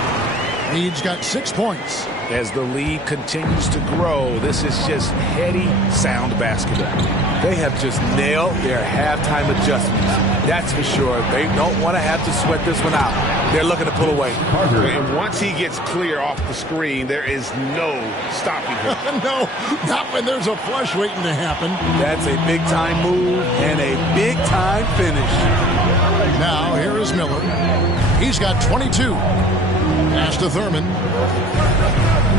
Reed's got 6 points. As the lead continues to grow, this is just heady, sound basketball. They have just nailed their halftime adjustments. That's for sure. They don't want to have to sweat this one out. They're looking to pull away. And once he gets clear off the screen, there is no stopping him. No, not when there's a flush waiting to happen. That's a big-time move and a big-time finish. Now, here is Miller. He's got 22. Pass to Thurman.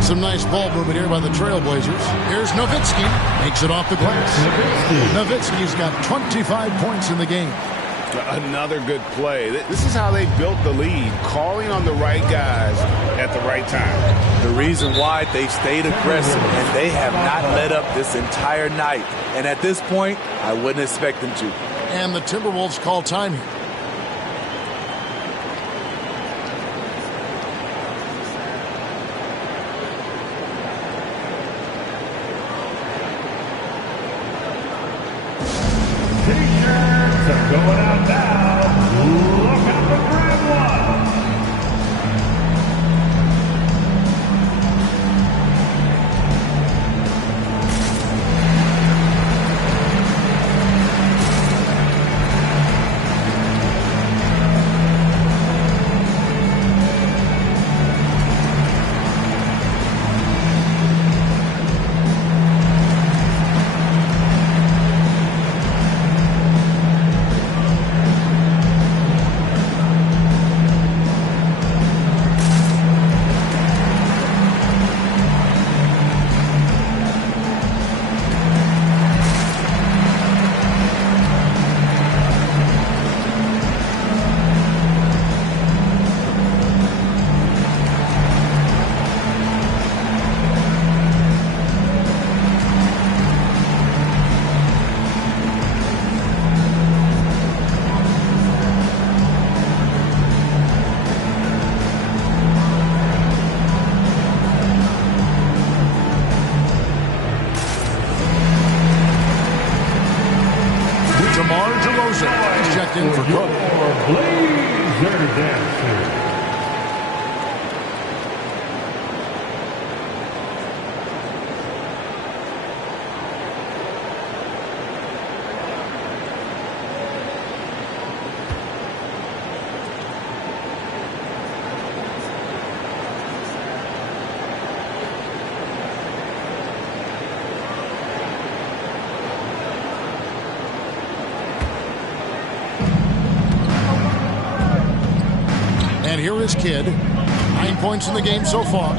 Some nice ball movement here by the Trailblazers. Here's Nowitzki. Makes it off the glass. Nowitzki's got 25 points in the game. Another good play. This is how they built the lead, calling on the right guys at the right time. The reason why they stayed aggressive, and they have not let up this entire night. And at this point, I wouldn't expect them to. And the Timberwolves call time here. T-shirts are going out now. Look out for grab one. He's checked in for Cook. Blazer dancer. And here is Kidd. 9 points in the game so far.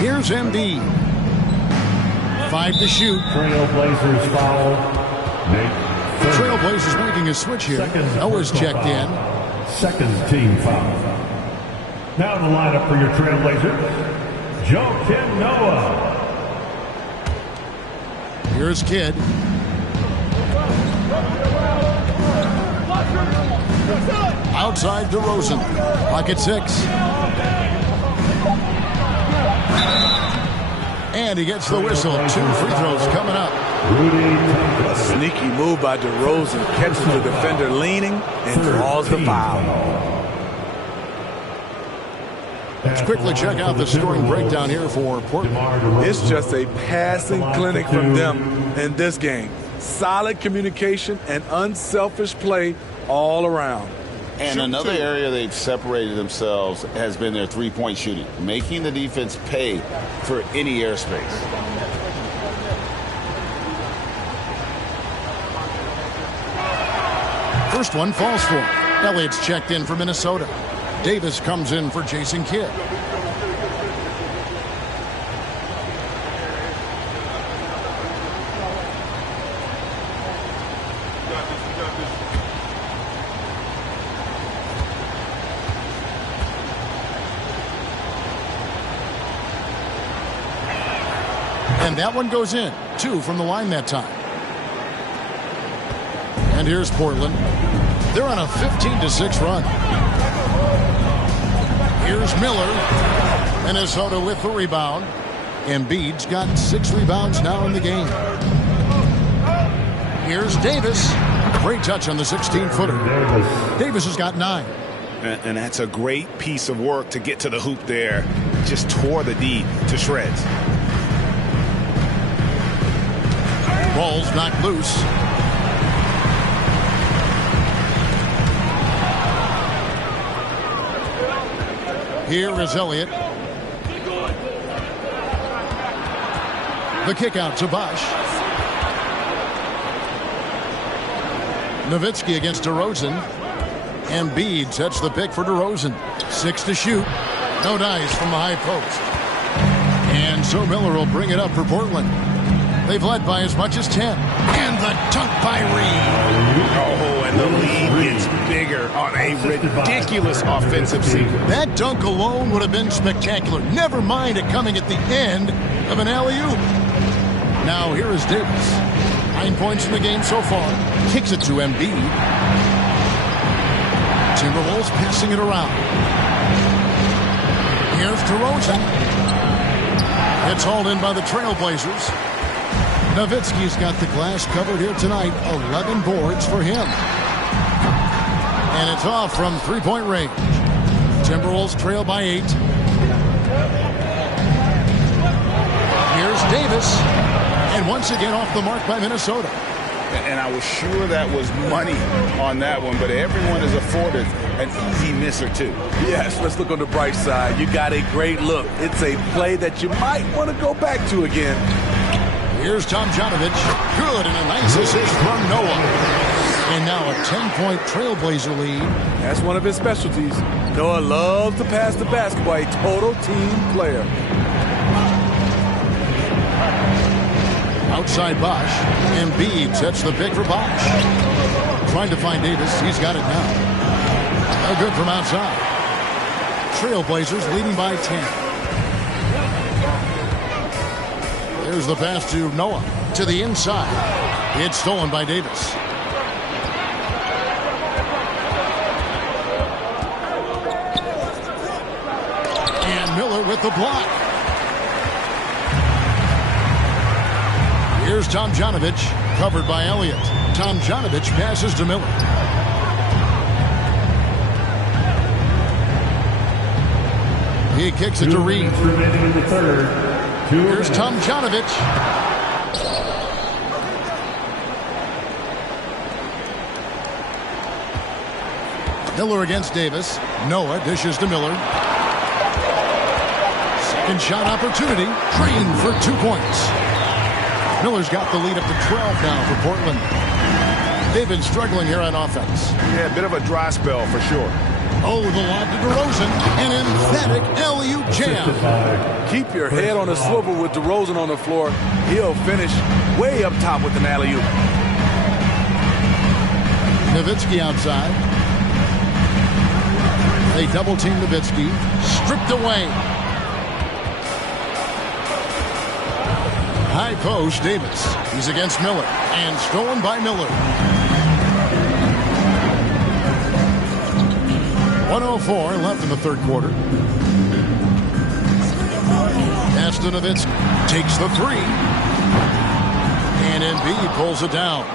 Here's Embiid. 5 to shoot. Trailblazers foul. The Trailblazers making a switch here. Noah's checked in. Second team foul. Now the lineup for your Trailblazers. Joakim Noah. Here's Kidd. Outside DeRozan. Pocket 6. And he gets the whistle. 2 free throws coming up. A sneaky move by DeRozan. Catches the defender leaning and draws the foul. Let's quickly check out the scoring breakdown here for Portland. It's just a passing clinic from them in this game. Solid communication and unselfish play all around. And another area they've separated themselves has been their three-point shooting, making the defense pay for any airspace. First one falls for him. Elliott's checked in for Minnesota. Davis comes in for Jason Kidd. And that one goes in. 2 from the line that time. And here's Portland. They're on a 15-6 run. Here's Miller. Minnesota with the rebound. Embiid's got 6 rebounds now in the game. Here's Davis. Great touch on the 16-footer. Davis has got 9. And that's a great piece of work to get to the hoop there. Just tore the D to shreds. Ball's knocked loose. Here is Elliott. The kick out to Bosch. Nowitzki against DeRozan. Embiid sets the pick for DeRozan. 6 to shoot. No dice from the high post. And so Miller will bring it up for Portland. They've led by as much as 10. And the Dunk by Reed. Oh, and the lead gets bigger on a ridiculous offensive sequence. That dunk alone would have been spectacular. Never mind it coming at the end of an alley-oop. Now here is Davis. 9 points in the game so far. Kicks it to Embiid. Timberwolves passing it around. Here's DeRozan. It's hauled in by the Trailblazers. Nowitzki's got the glass covered here tonight. 11 boards for him. And it's off from three-point range. Timberwolves trail by 8. Here's Davis. And once again off the mark by Minnesota. And I was sure that was money on that one, but everyone is afforded an easy miss or two. Yes, let's look on the bright side. You got a great look. It's a play that you might want to go back to again. Here's Tomjanovich. Good, and a nice assist from Noah. And now a 10-point Trailblazer lead. That's one of his specialties. Noah loves to pass the basketball, a total team player. Outside Bosch. Embiid sets the pick for Bosch. Trying to find Davis. He's got it now. Good from outside. Trailblazers leading by 10. There's the pass to Noah. To the inside. It's stolen by Davis. And Miller with the block. Here's Tomjanovich, covered by Elliott. Tomjanovich passes to Miller. He kicks it to Reed. Here's Tomjanovich. Miller against Davis. Noah dishes to Miller. Second shot opportunity. Green for 2 points. Miller's got the lead up to 12 now for Portland. They've been struggling here on offense. Yeah, a bit of a dry spell for sure. Oh, the lob to DeRozan. An emphatic alley-oop jam. Keep your head on a swivel with DeRozan on the floor. He'll finish way up top with an alley-oop. Nowitzki outside. They double-team Nowitzki. Stripped away. High post, Davis. He's against Miller. And stolen by Miller. 1:04 left in the third quarter. Pass to Nowitzki. Takes the three. And Embiid pulls it down.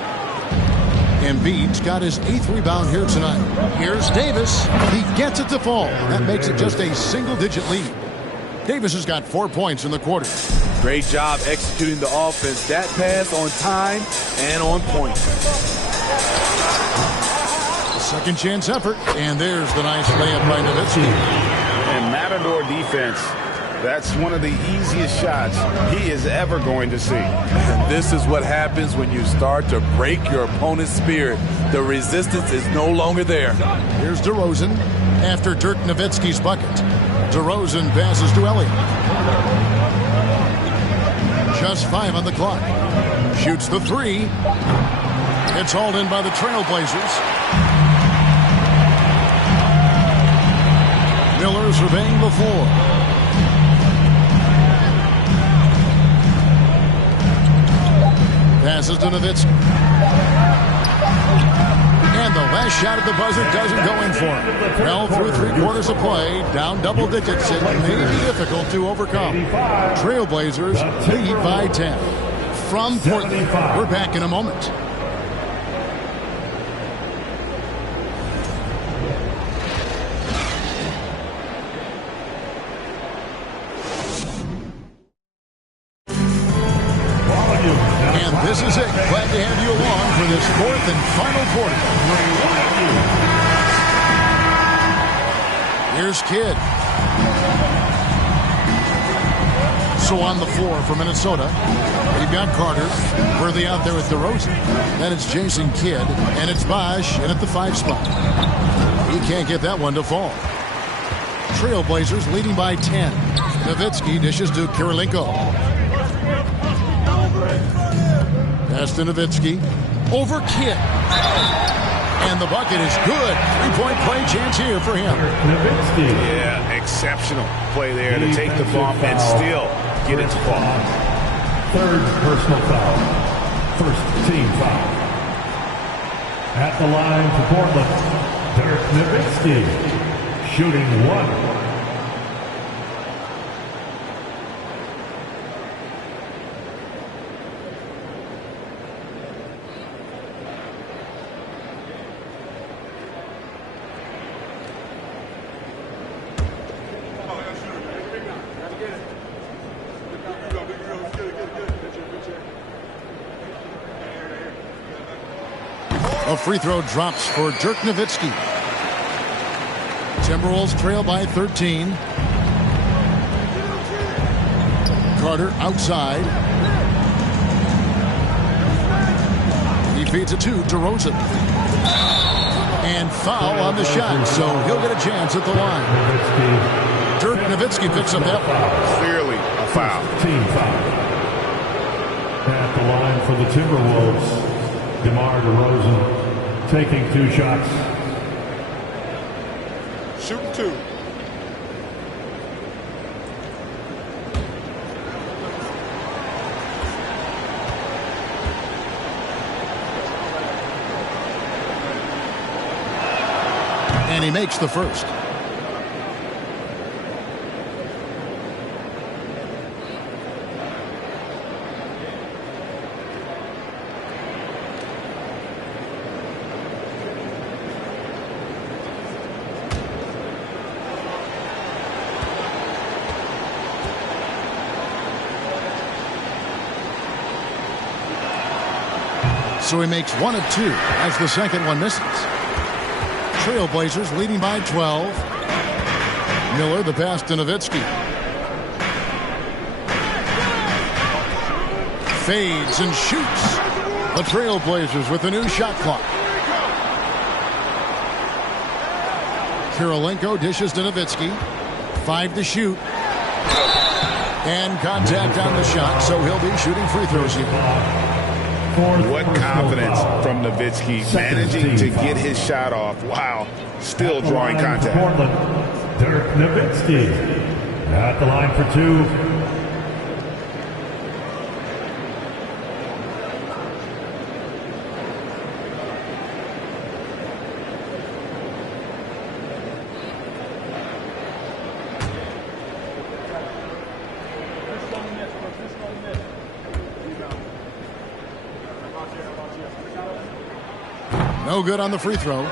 Embiid's got his 8th rebound here tonight. Here's Davis. He gets it to fall. That makes it just a single-digit lead. Davis has got 4 points in the quarter. Great job executing the offense. That pass on time and on point. Second chance effort. And there's the nice layup by Nowitzki. And Matador defense, that's one of the easiest shots he is ever going to see. And this is what happens when you start to break your opponent's spirit. The resistance is no longer there. Here's DeRozan after Dirk Nowitzki's bucket. DeRozan passes to Elliott. Just 5 on the clock. Shoots the three. It's hauled in by the Trailblazers. Miller surveying the floor. Passes to Nowitzki. And the last shot at the buzzer doesn't go in for him. Well, through 3 quarters of play, down double digits, it may be difficult to overcome. Trailblazers lead by 10. From Portland, we're back in a moment. And this is it. Glad to have you along for this 4th and final quarter. Here's Kidd. So on the floor for Minnesota, we've got Carter. Worthy out there with DeRozan. Then it's Jason Kidd, and it's Bosch in at the 5 spot. He can't get that one to fall. Trailblazers leading by 10. Nowitzki dishes to Kirilenko. Pass to Nowitzki. over Kidd. And the bucket is good. Three-point play chance here for him. Yeah, exceptional play there to take the bump and still get it to fall. Third personal foul. First team foul. At the line for Portland, Dirk Nowitzki, shooting one. A free throw drops for Dirk Nowitzki. Timberwolves trail by 13. Carter outside. He feeds it to DeRozan. And foul on the shot, so he'll get a chance at the line. Dirk Nowitzki picks up that one. Clearly a foul. Team foul. At the line for the Timberwolves, DeMar DeRozan taking 2 shots. Shooting 2. And he makes the first. So he makes 1 of 2 as the second one misses. Trailblazers leading by 12. Miller the pass to Nowitzki. Fades and shoots. The Trailblazers with a new shot clock. Kirilenko dishes to Nowitzki. 5 to shoot. And contact on the shot, so he'll be shooting free throws here. What confidence from Nowitzki, managing to get his shot off. Wow, still drawing contact. Portland, Dirk Nowitzki at the line for 2. No good on the free throw.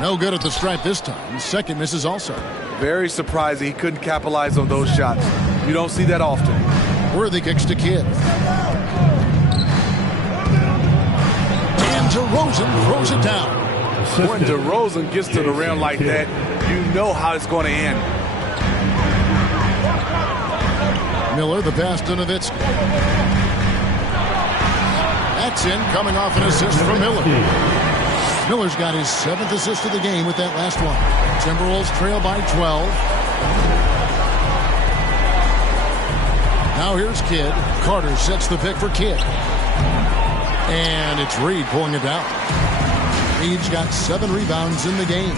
No good at the stripe this time. Second misses also. Very surprising he couldn't capitalize on those shots. You don't see that often. Worthy kicks to Kidd. DeRozan throws it down. When DeRozan gets to the rim like that, you know how it's going to end. Miller the pass to Nowitzki. That's in, coming off an assist from Miller. Miller's got his 7th assist of the game with that last one. Timberwolves trail by 12. Now here's Kidd. Carter sets the pick for Kidd. And it's Reed pulling it down. Reed's got 7 rebounds in the game.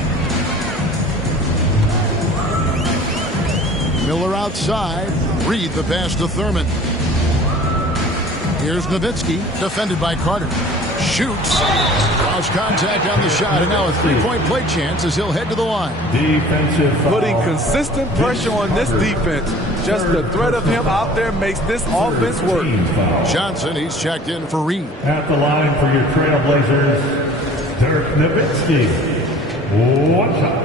Miller outside. Reed the pass to Thurman. Here's Nowitzki, defended by Carter. Shoots. Cross contact on the shot, and now a 3-point play chance as he'll head to the line. Defensive foul. Putting consistent pressure on this defense. Just the threat of him out there makes this offense work. Johnson, he's checked in for Reed. At the line for your Trailblazers, Dirk Nowitzki. 1 shot.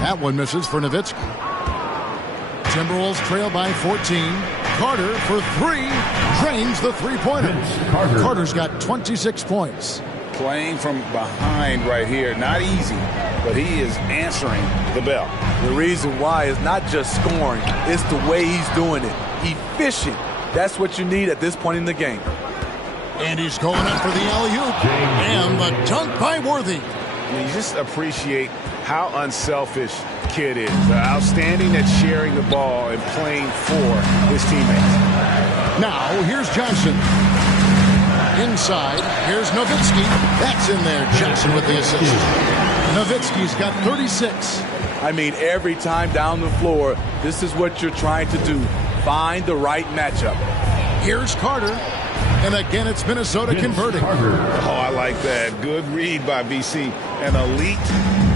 That one misses for Nowitzki. Timberwolves trail by 14. Carter for three. Drains the three-pointer. Carter's got 26 points. Playing from behind right here. Not easy, but he is answering the bell. The reason why is not just scoring. It's the way he's doing it. Efficient. That's what you need at this point in the game. And he's going up for the alley-oop. And the dunk by Worthy. You just appreciate how unselfish Kid is. Outstanding at sharing the ball and playing for his teammates. Now, here's Johnson. Inside, here's Nowitzki. That's in there. Johnson with the assist. Nowitzki's got 36. I mean, every time down the floor, this is what you're trying to do. Find the right matchup. Here's Carter. And again, it's Minnesota converting. Oh, I like that. Good read by BC. An elite,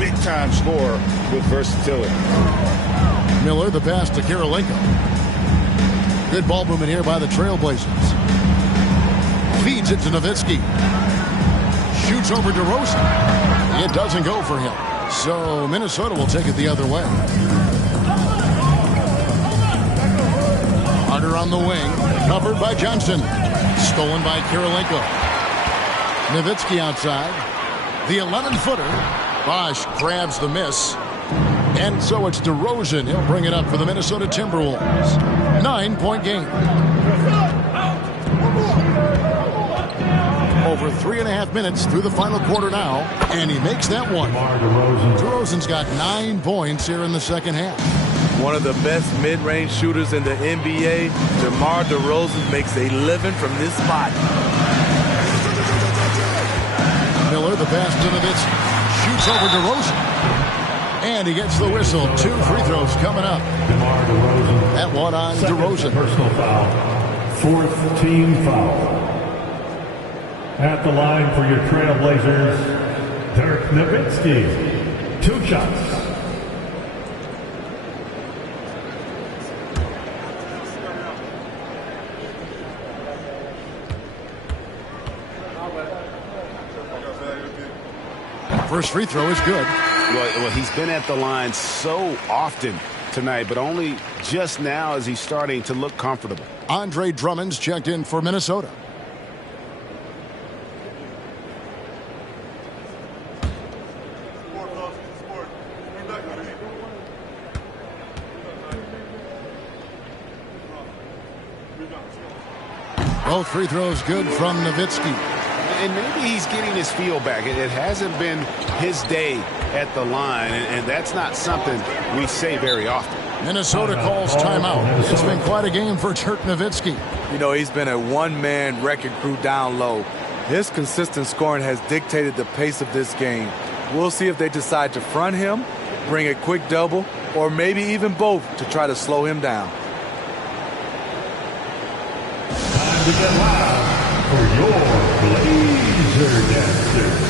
big-time scorer with versatility. Miller, the pass to Kirilenko. Good ball movement here by the Trailblazers. Feeds it to Nowitzki. Shoots over DeRozan. It doesn't go for him. So Minnesota will take it the other way. Carter on the wing. Covered by Johnson. Stolen by Kirilenko. Nowitzki outside. The 11-footer. Bosch grabs the miss. And so it's DeRozan. He'll bring it up for the Minnesota Timberwolves. 9-point game. Over 3.5 minutes through the final quarter now. And he makes that one. DeRozan's got 9 points here in the second half. One of the best mid-range shooters in the NBA, DeMar DeRozan makes a living from this spot. Miller, the pass to Nowitzki. Shoots over DeRozan. And he gets the whistle. 2 free throws coming up. That one on DeRozan. Personal foul. 4th team foul. At the line for your Trailblazers, Dirk Nowitzki. 2 shots. First free throw is good. Well, he's been at the line so often tonight, but only just now is he starting to look comfortable. Andre Drummond's checked in for Minnesota. Both free throws good from Nowitzki. And maybe he's getting his feel back. It hasn't been his day at the line, and that's not something we say very often. Minnesota calls timeout. It's been quite a game for Dirk Nowitzki. You know, he's been a one-man wrecking crew down low. His consistent scoring has dictated the pace of this game. We'll see if they decide to front him, bring a quick double, or maybe even both to try to slow him down. Time to get loud for your Blazer Dancers.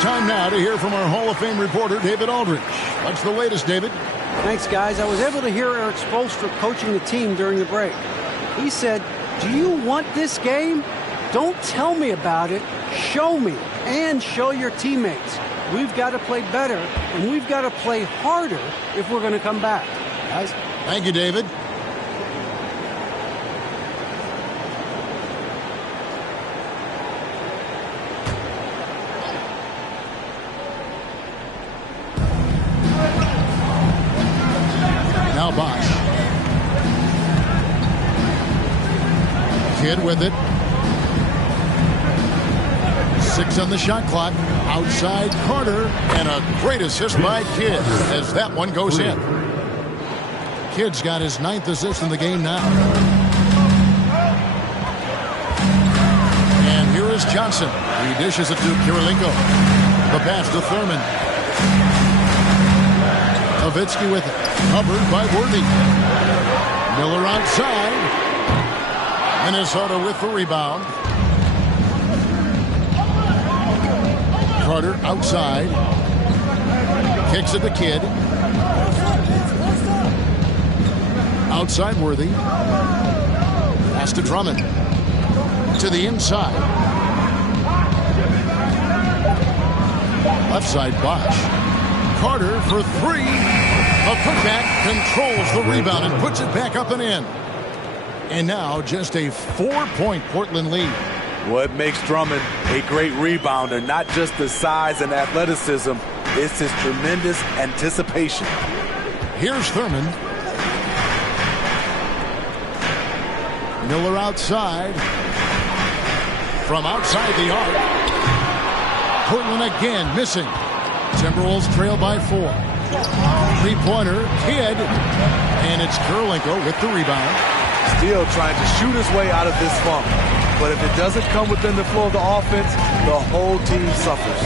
Time now to hear from our Hall of Fame reporter, David Aldridge. What's the latest, David? Thanks, guys. I was able to hear Eric Spoelstra coaching the team during the break. He said, "Do you want this game? Don't tell me about it. Show me and show your teammates. We've got to play better, and we've got to play harder if we're going to come back." Guys? Thank you, David. Kidd with it. 6 on the shot clock. Outside Carter, and a great assist by Kidd as that one goes in. Kidd's got his 9th assist in the game now. And here is Johnson. He dishes it to Kirilenko. The pass to Thurman. Nowitzki with it. Covered by Worthy. Miller outside. Minnesota with the rebound. Carter outside. Kicks it to Kidd. Outside Worthy. Pass to Drummond. To the inside. Left side Bosch. Carter for 3. A putback controls the rebound and puts it back up and in. And now just a 4-point Portland lead. What makes Drummond a great rebounder, not just the size and athleticism, it's his tremendous anticipation. Here's Thurman. Miller outside. From outside the arc. Portland again missing. Timberwolves trail by 4. 3-pointer, Kidd. And it's Kirilenko with the rebound. Still trying to shoot his way out of this funk. But if it doesn't come within the flow of the offense, the whole team suffers.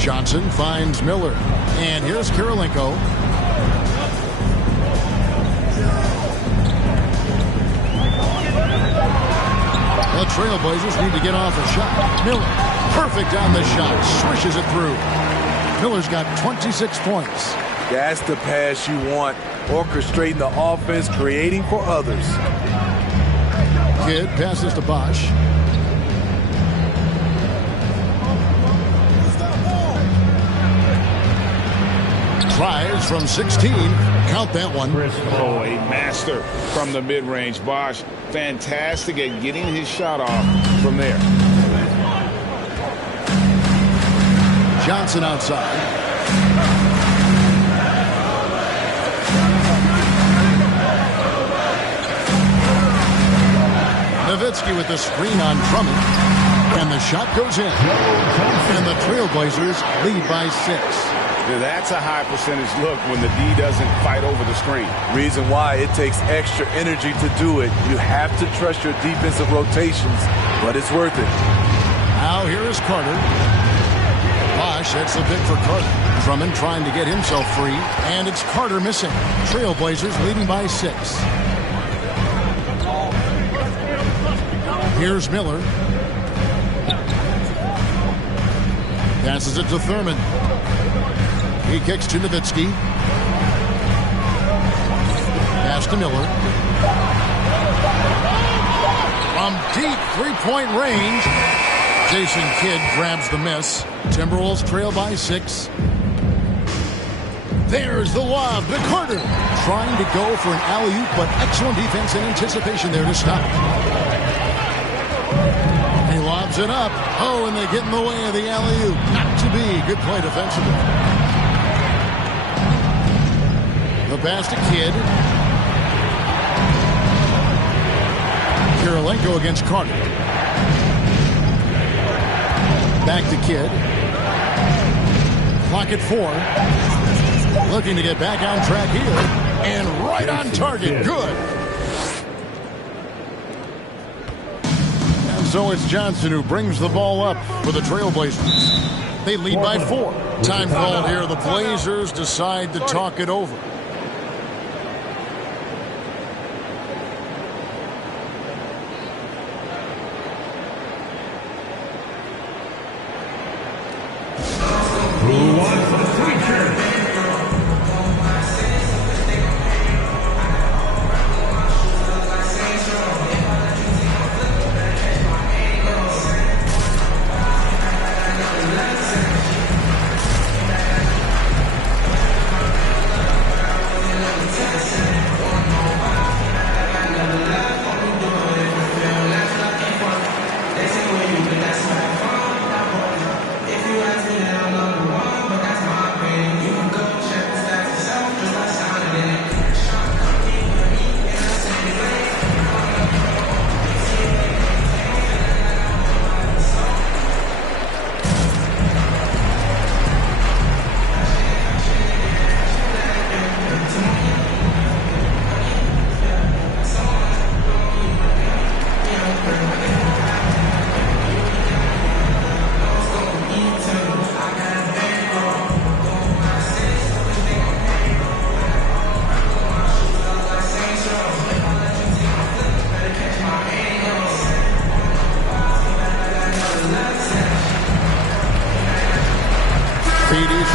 Johnson finds Miller. And here's Kirilenko. The Trailblazers need to get off a shot. Miller, perfect on the shot, swishes it through. Miller's got 26 points. That's the pass you want. Orchestrating the offense, creating for others. Kidd passes to Bosch. Tries from 16. Count that one. Oh, a master from the mid-range. Bosch, fantastic at getting his shot off from there. Johnson outside. Nowitzki with the screen on Drummond. And the shot goes in. And the Trailblazers lead by 6. Yeah, that's a high percentage look when the D doesn't fight over the screen. Reason why it takes extra energy to do it. You have to trust your defensive rotations, but it's worth it. Now here is Carter. Bosch, that's the pick for Carter. Drummond trying to get himself free, and it's Carter missing. Trailblazers leading by 6. Here's Miller. Passes it to Thurman. He kicks to Nowitzki. Pass to Miller. From deep 3-point range, Jason Kidd grabs the miss. Timberwolves trail by 6. There's the lob to Carter. Trying to go for an alley-oop, but excellent defense and anticipation there to stop. He lobs it up. Oh, and they get in the way of the alley-oop. Not to be. Good play defensively. The pass to Kidd. Kirilenko against Carter. Back to Kidd. Clock at 4. Looking to get back on track here. And right on target. Good. And so it's Johnson who brings the ball up for the Trailblazers. They lead by 4. Time called here. The Blazers decide to talk it over.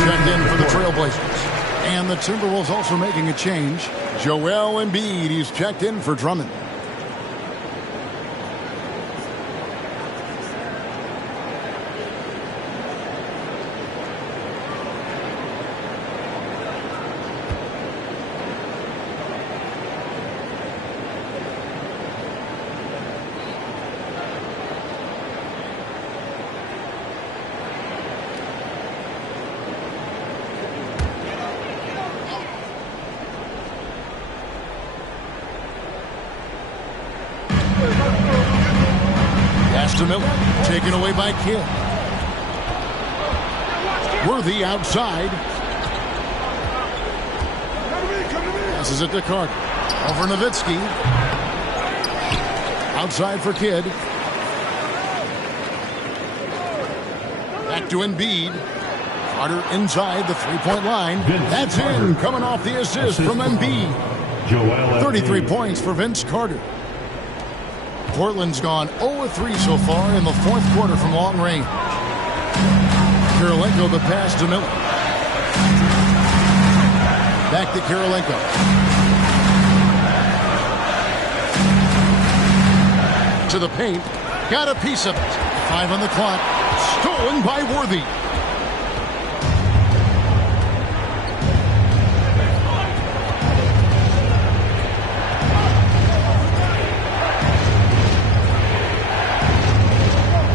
checked in for the Trailblazers. And the Timberwolves also making a change. Joel Embiid, he's checked in for Drummond. To Miller, taken away by Kidd. Worthy outside. Passes it to Carter. Over Nowitzki. Outside for Kidd. Back to Embiid. Carter inside the three-point line. That's in, coming off the assist from Embiid. 33 points for Vince Carter. Portland's gone 0-3 so far in the fourth quarter from long range. Kirilenko the pass to Miller. Back to Kirilenko. To the paint. Got a piece of it. 5 on the clock. Stolen by Worthy.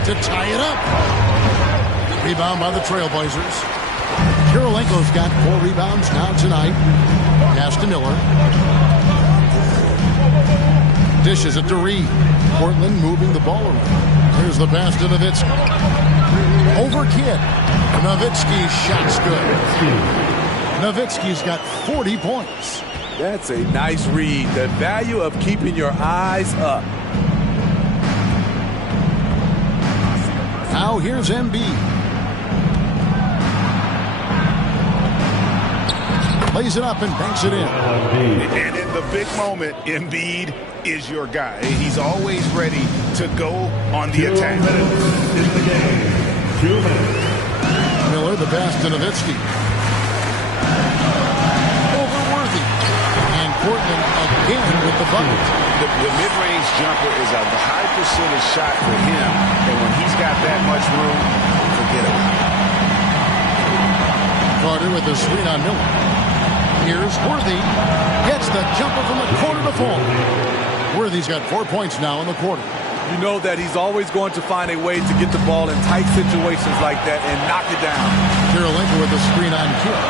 To tie it up. Rebound by the Trailblazers. Kirilenko's got 4 rebounds now tonight. Pass to Miller. Dishes it to Reed. Portland moving the ball around. Here's the pass to Nowitzki. Over Kidd. Nowitzki's shot's good. Nowitzki's got 40 points. That's a nice read. The value of keeping your eyes up. Now here's Embiid. Lays it up and banks it in. And in the big moment, Embiid is your guy. He's always ready to go on the attack. 2 minutes in the game. 2 minutes. Miller, the pass to Nowitzki. Over Worthy. And Portland again with the bucket. The mid-range jumper is a high percentage shot for him, and when he's got that much room, forget about it. Carter with the screen on Miller. Here's Worthy. Gets the jumper from the corner to fall. Worthy's got 4 points now in the quarter. You know that he's always going to find a way to get the ball in tight situations like that and knock it down. Kirilenko with the screen on Kidd.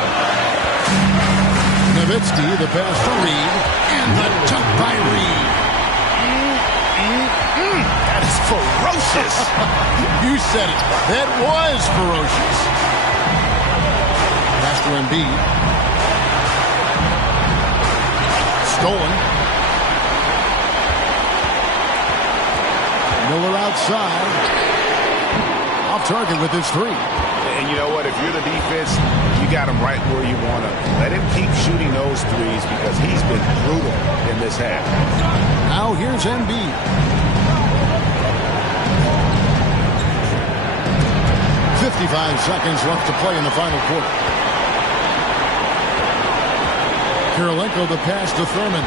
Nowitzki, the pass to Reed. And the dunk by Reed. That is ferocious. You said it. That was ferocious. Pass to Embiid. Stolen. Miller outside. Off target with his 3. And you know what? If you're the defense, you got him right where you want him. Let him keep shooting those threes because he's been brutal in this half. Now here's Embiid. 55 seconds left to play in the final quarter. Kirilenko the pass to Thurman.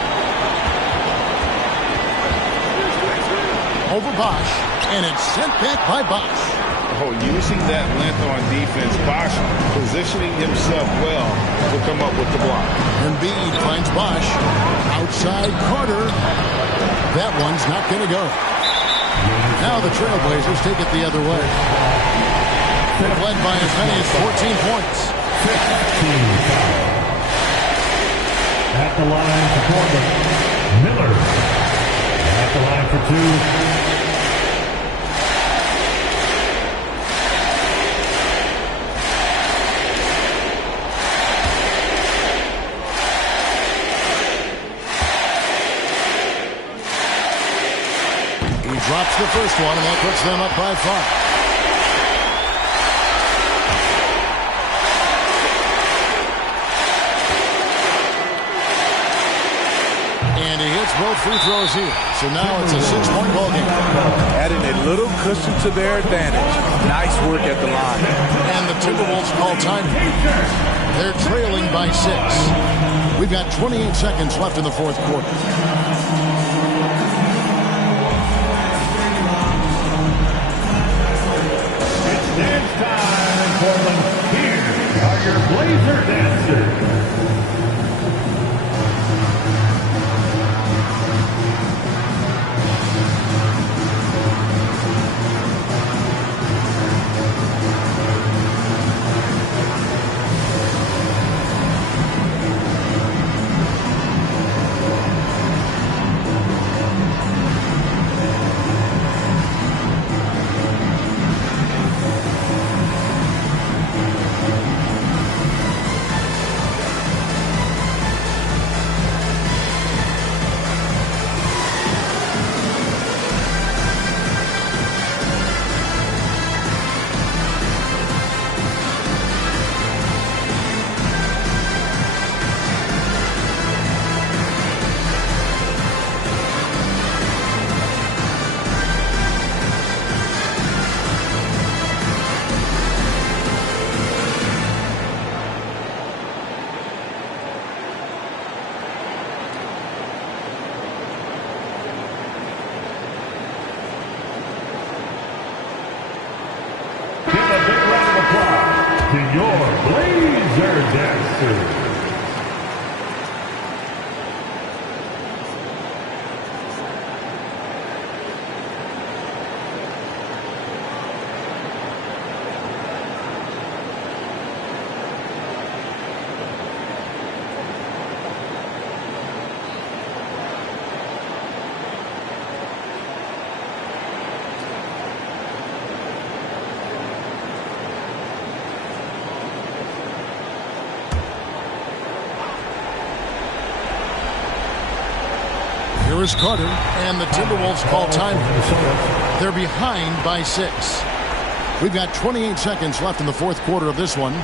Over Bosch, and it's sent back by Bosch. Oh, using that length on defense, Bosch positioning himself well to come up with the block. Embiid finds Bosch. Outside Carter. That one's not going to go. Now the Trailblazers take it the other way. They've led by as many as 14 points. 15 at the line for Portland. Miller at the line for 2. Drops the first one, and that puts them up by 5. And he hits both free throws here. So now it's a 6-point ball game. Adding a little cushion to their advantage. Nice work at the line. And the Timberwolves call time. They're trailing by 6. We've got 28 seconds left in the fourth quarter. It's dance time in Portland. Here are your Blazer dancers. Here is Carter, and the Timberwolves call time. They're behind by 6. We've got 28 seconds left in the fourth quarter of this one.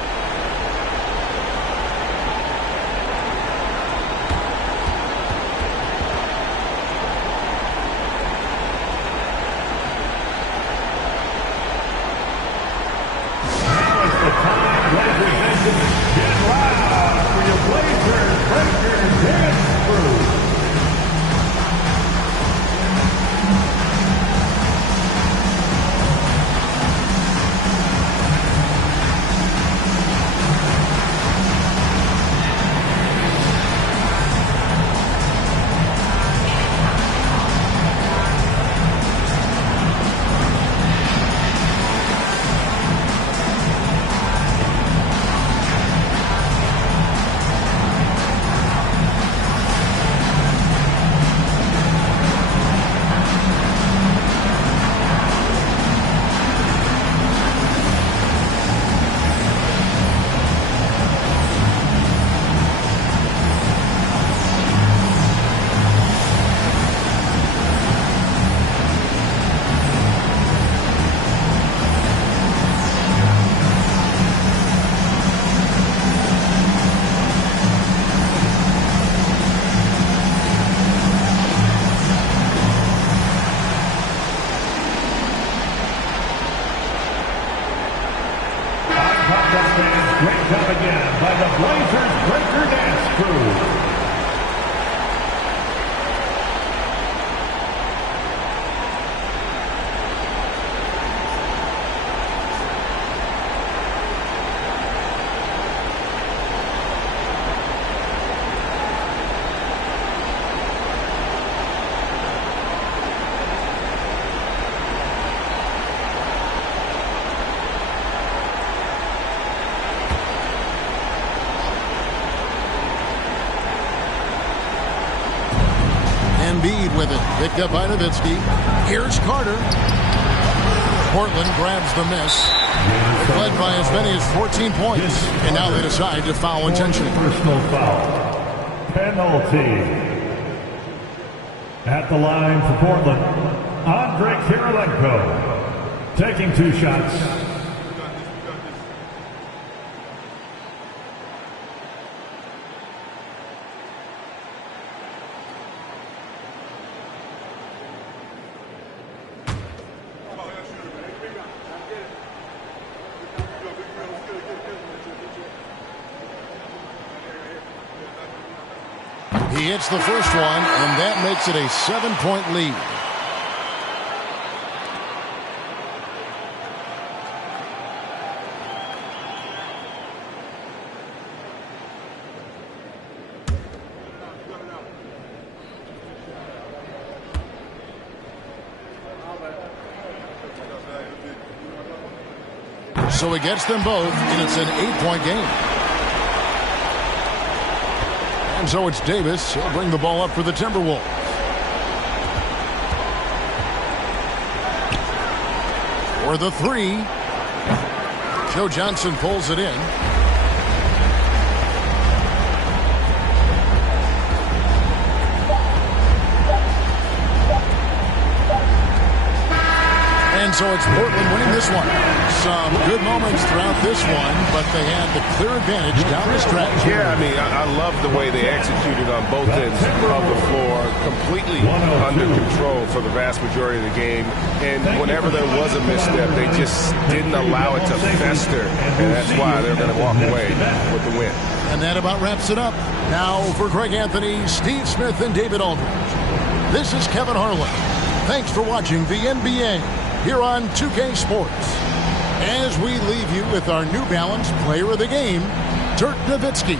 Great job again by the Blazers Breaker Dance Crew. With it, picked up by Nowitzki. Here's Carter. Portland grabs the miss. Led by as many as 14 points. And now they decide to foul intentionally. Personal foul. Penalty. At the line for Portland, Andre Kirilenko. Taking 2 shots. He hits the first one, and that makes it a 7-point lead. So he gets them both, and it's an 8-point game. And so it's Davis. He'll bring the ball up for the Timberwolves. For the three. Joe Johnson pulls it in. And so it's Portland winning this one. Some good moments throughout this one, but they had the clear advantage down the stretch. Yeah, I mean, I love the way they executed on both ends of the floor, completely under control for the vast majority of the game. And whenever there was a misstep, they just didn't allow it to fester, and that's why they're going to walk away with the win. And that about wraps it up. Now for Greg Anthony, Steve Smith, and David Aldridge, this is Kevin Harlan. Thanks for watching the NBA here on 2K Sports. As we leave you with our New Balance Player of the Game, Dirk Nowitzki.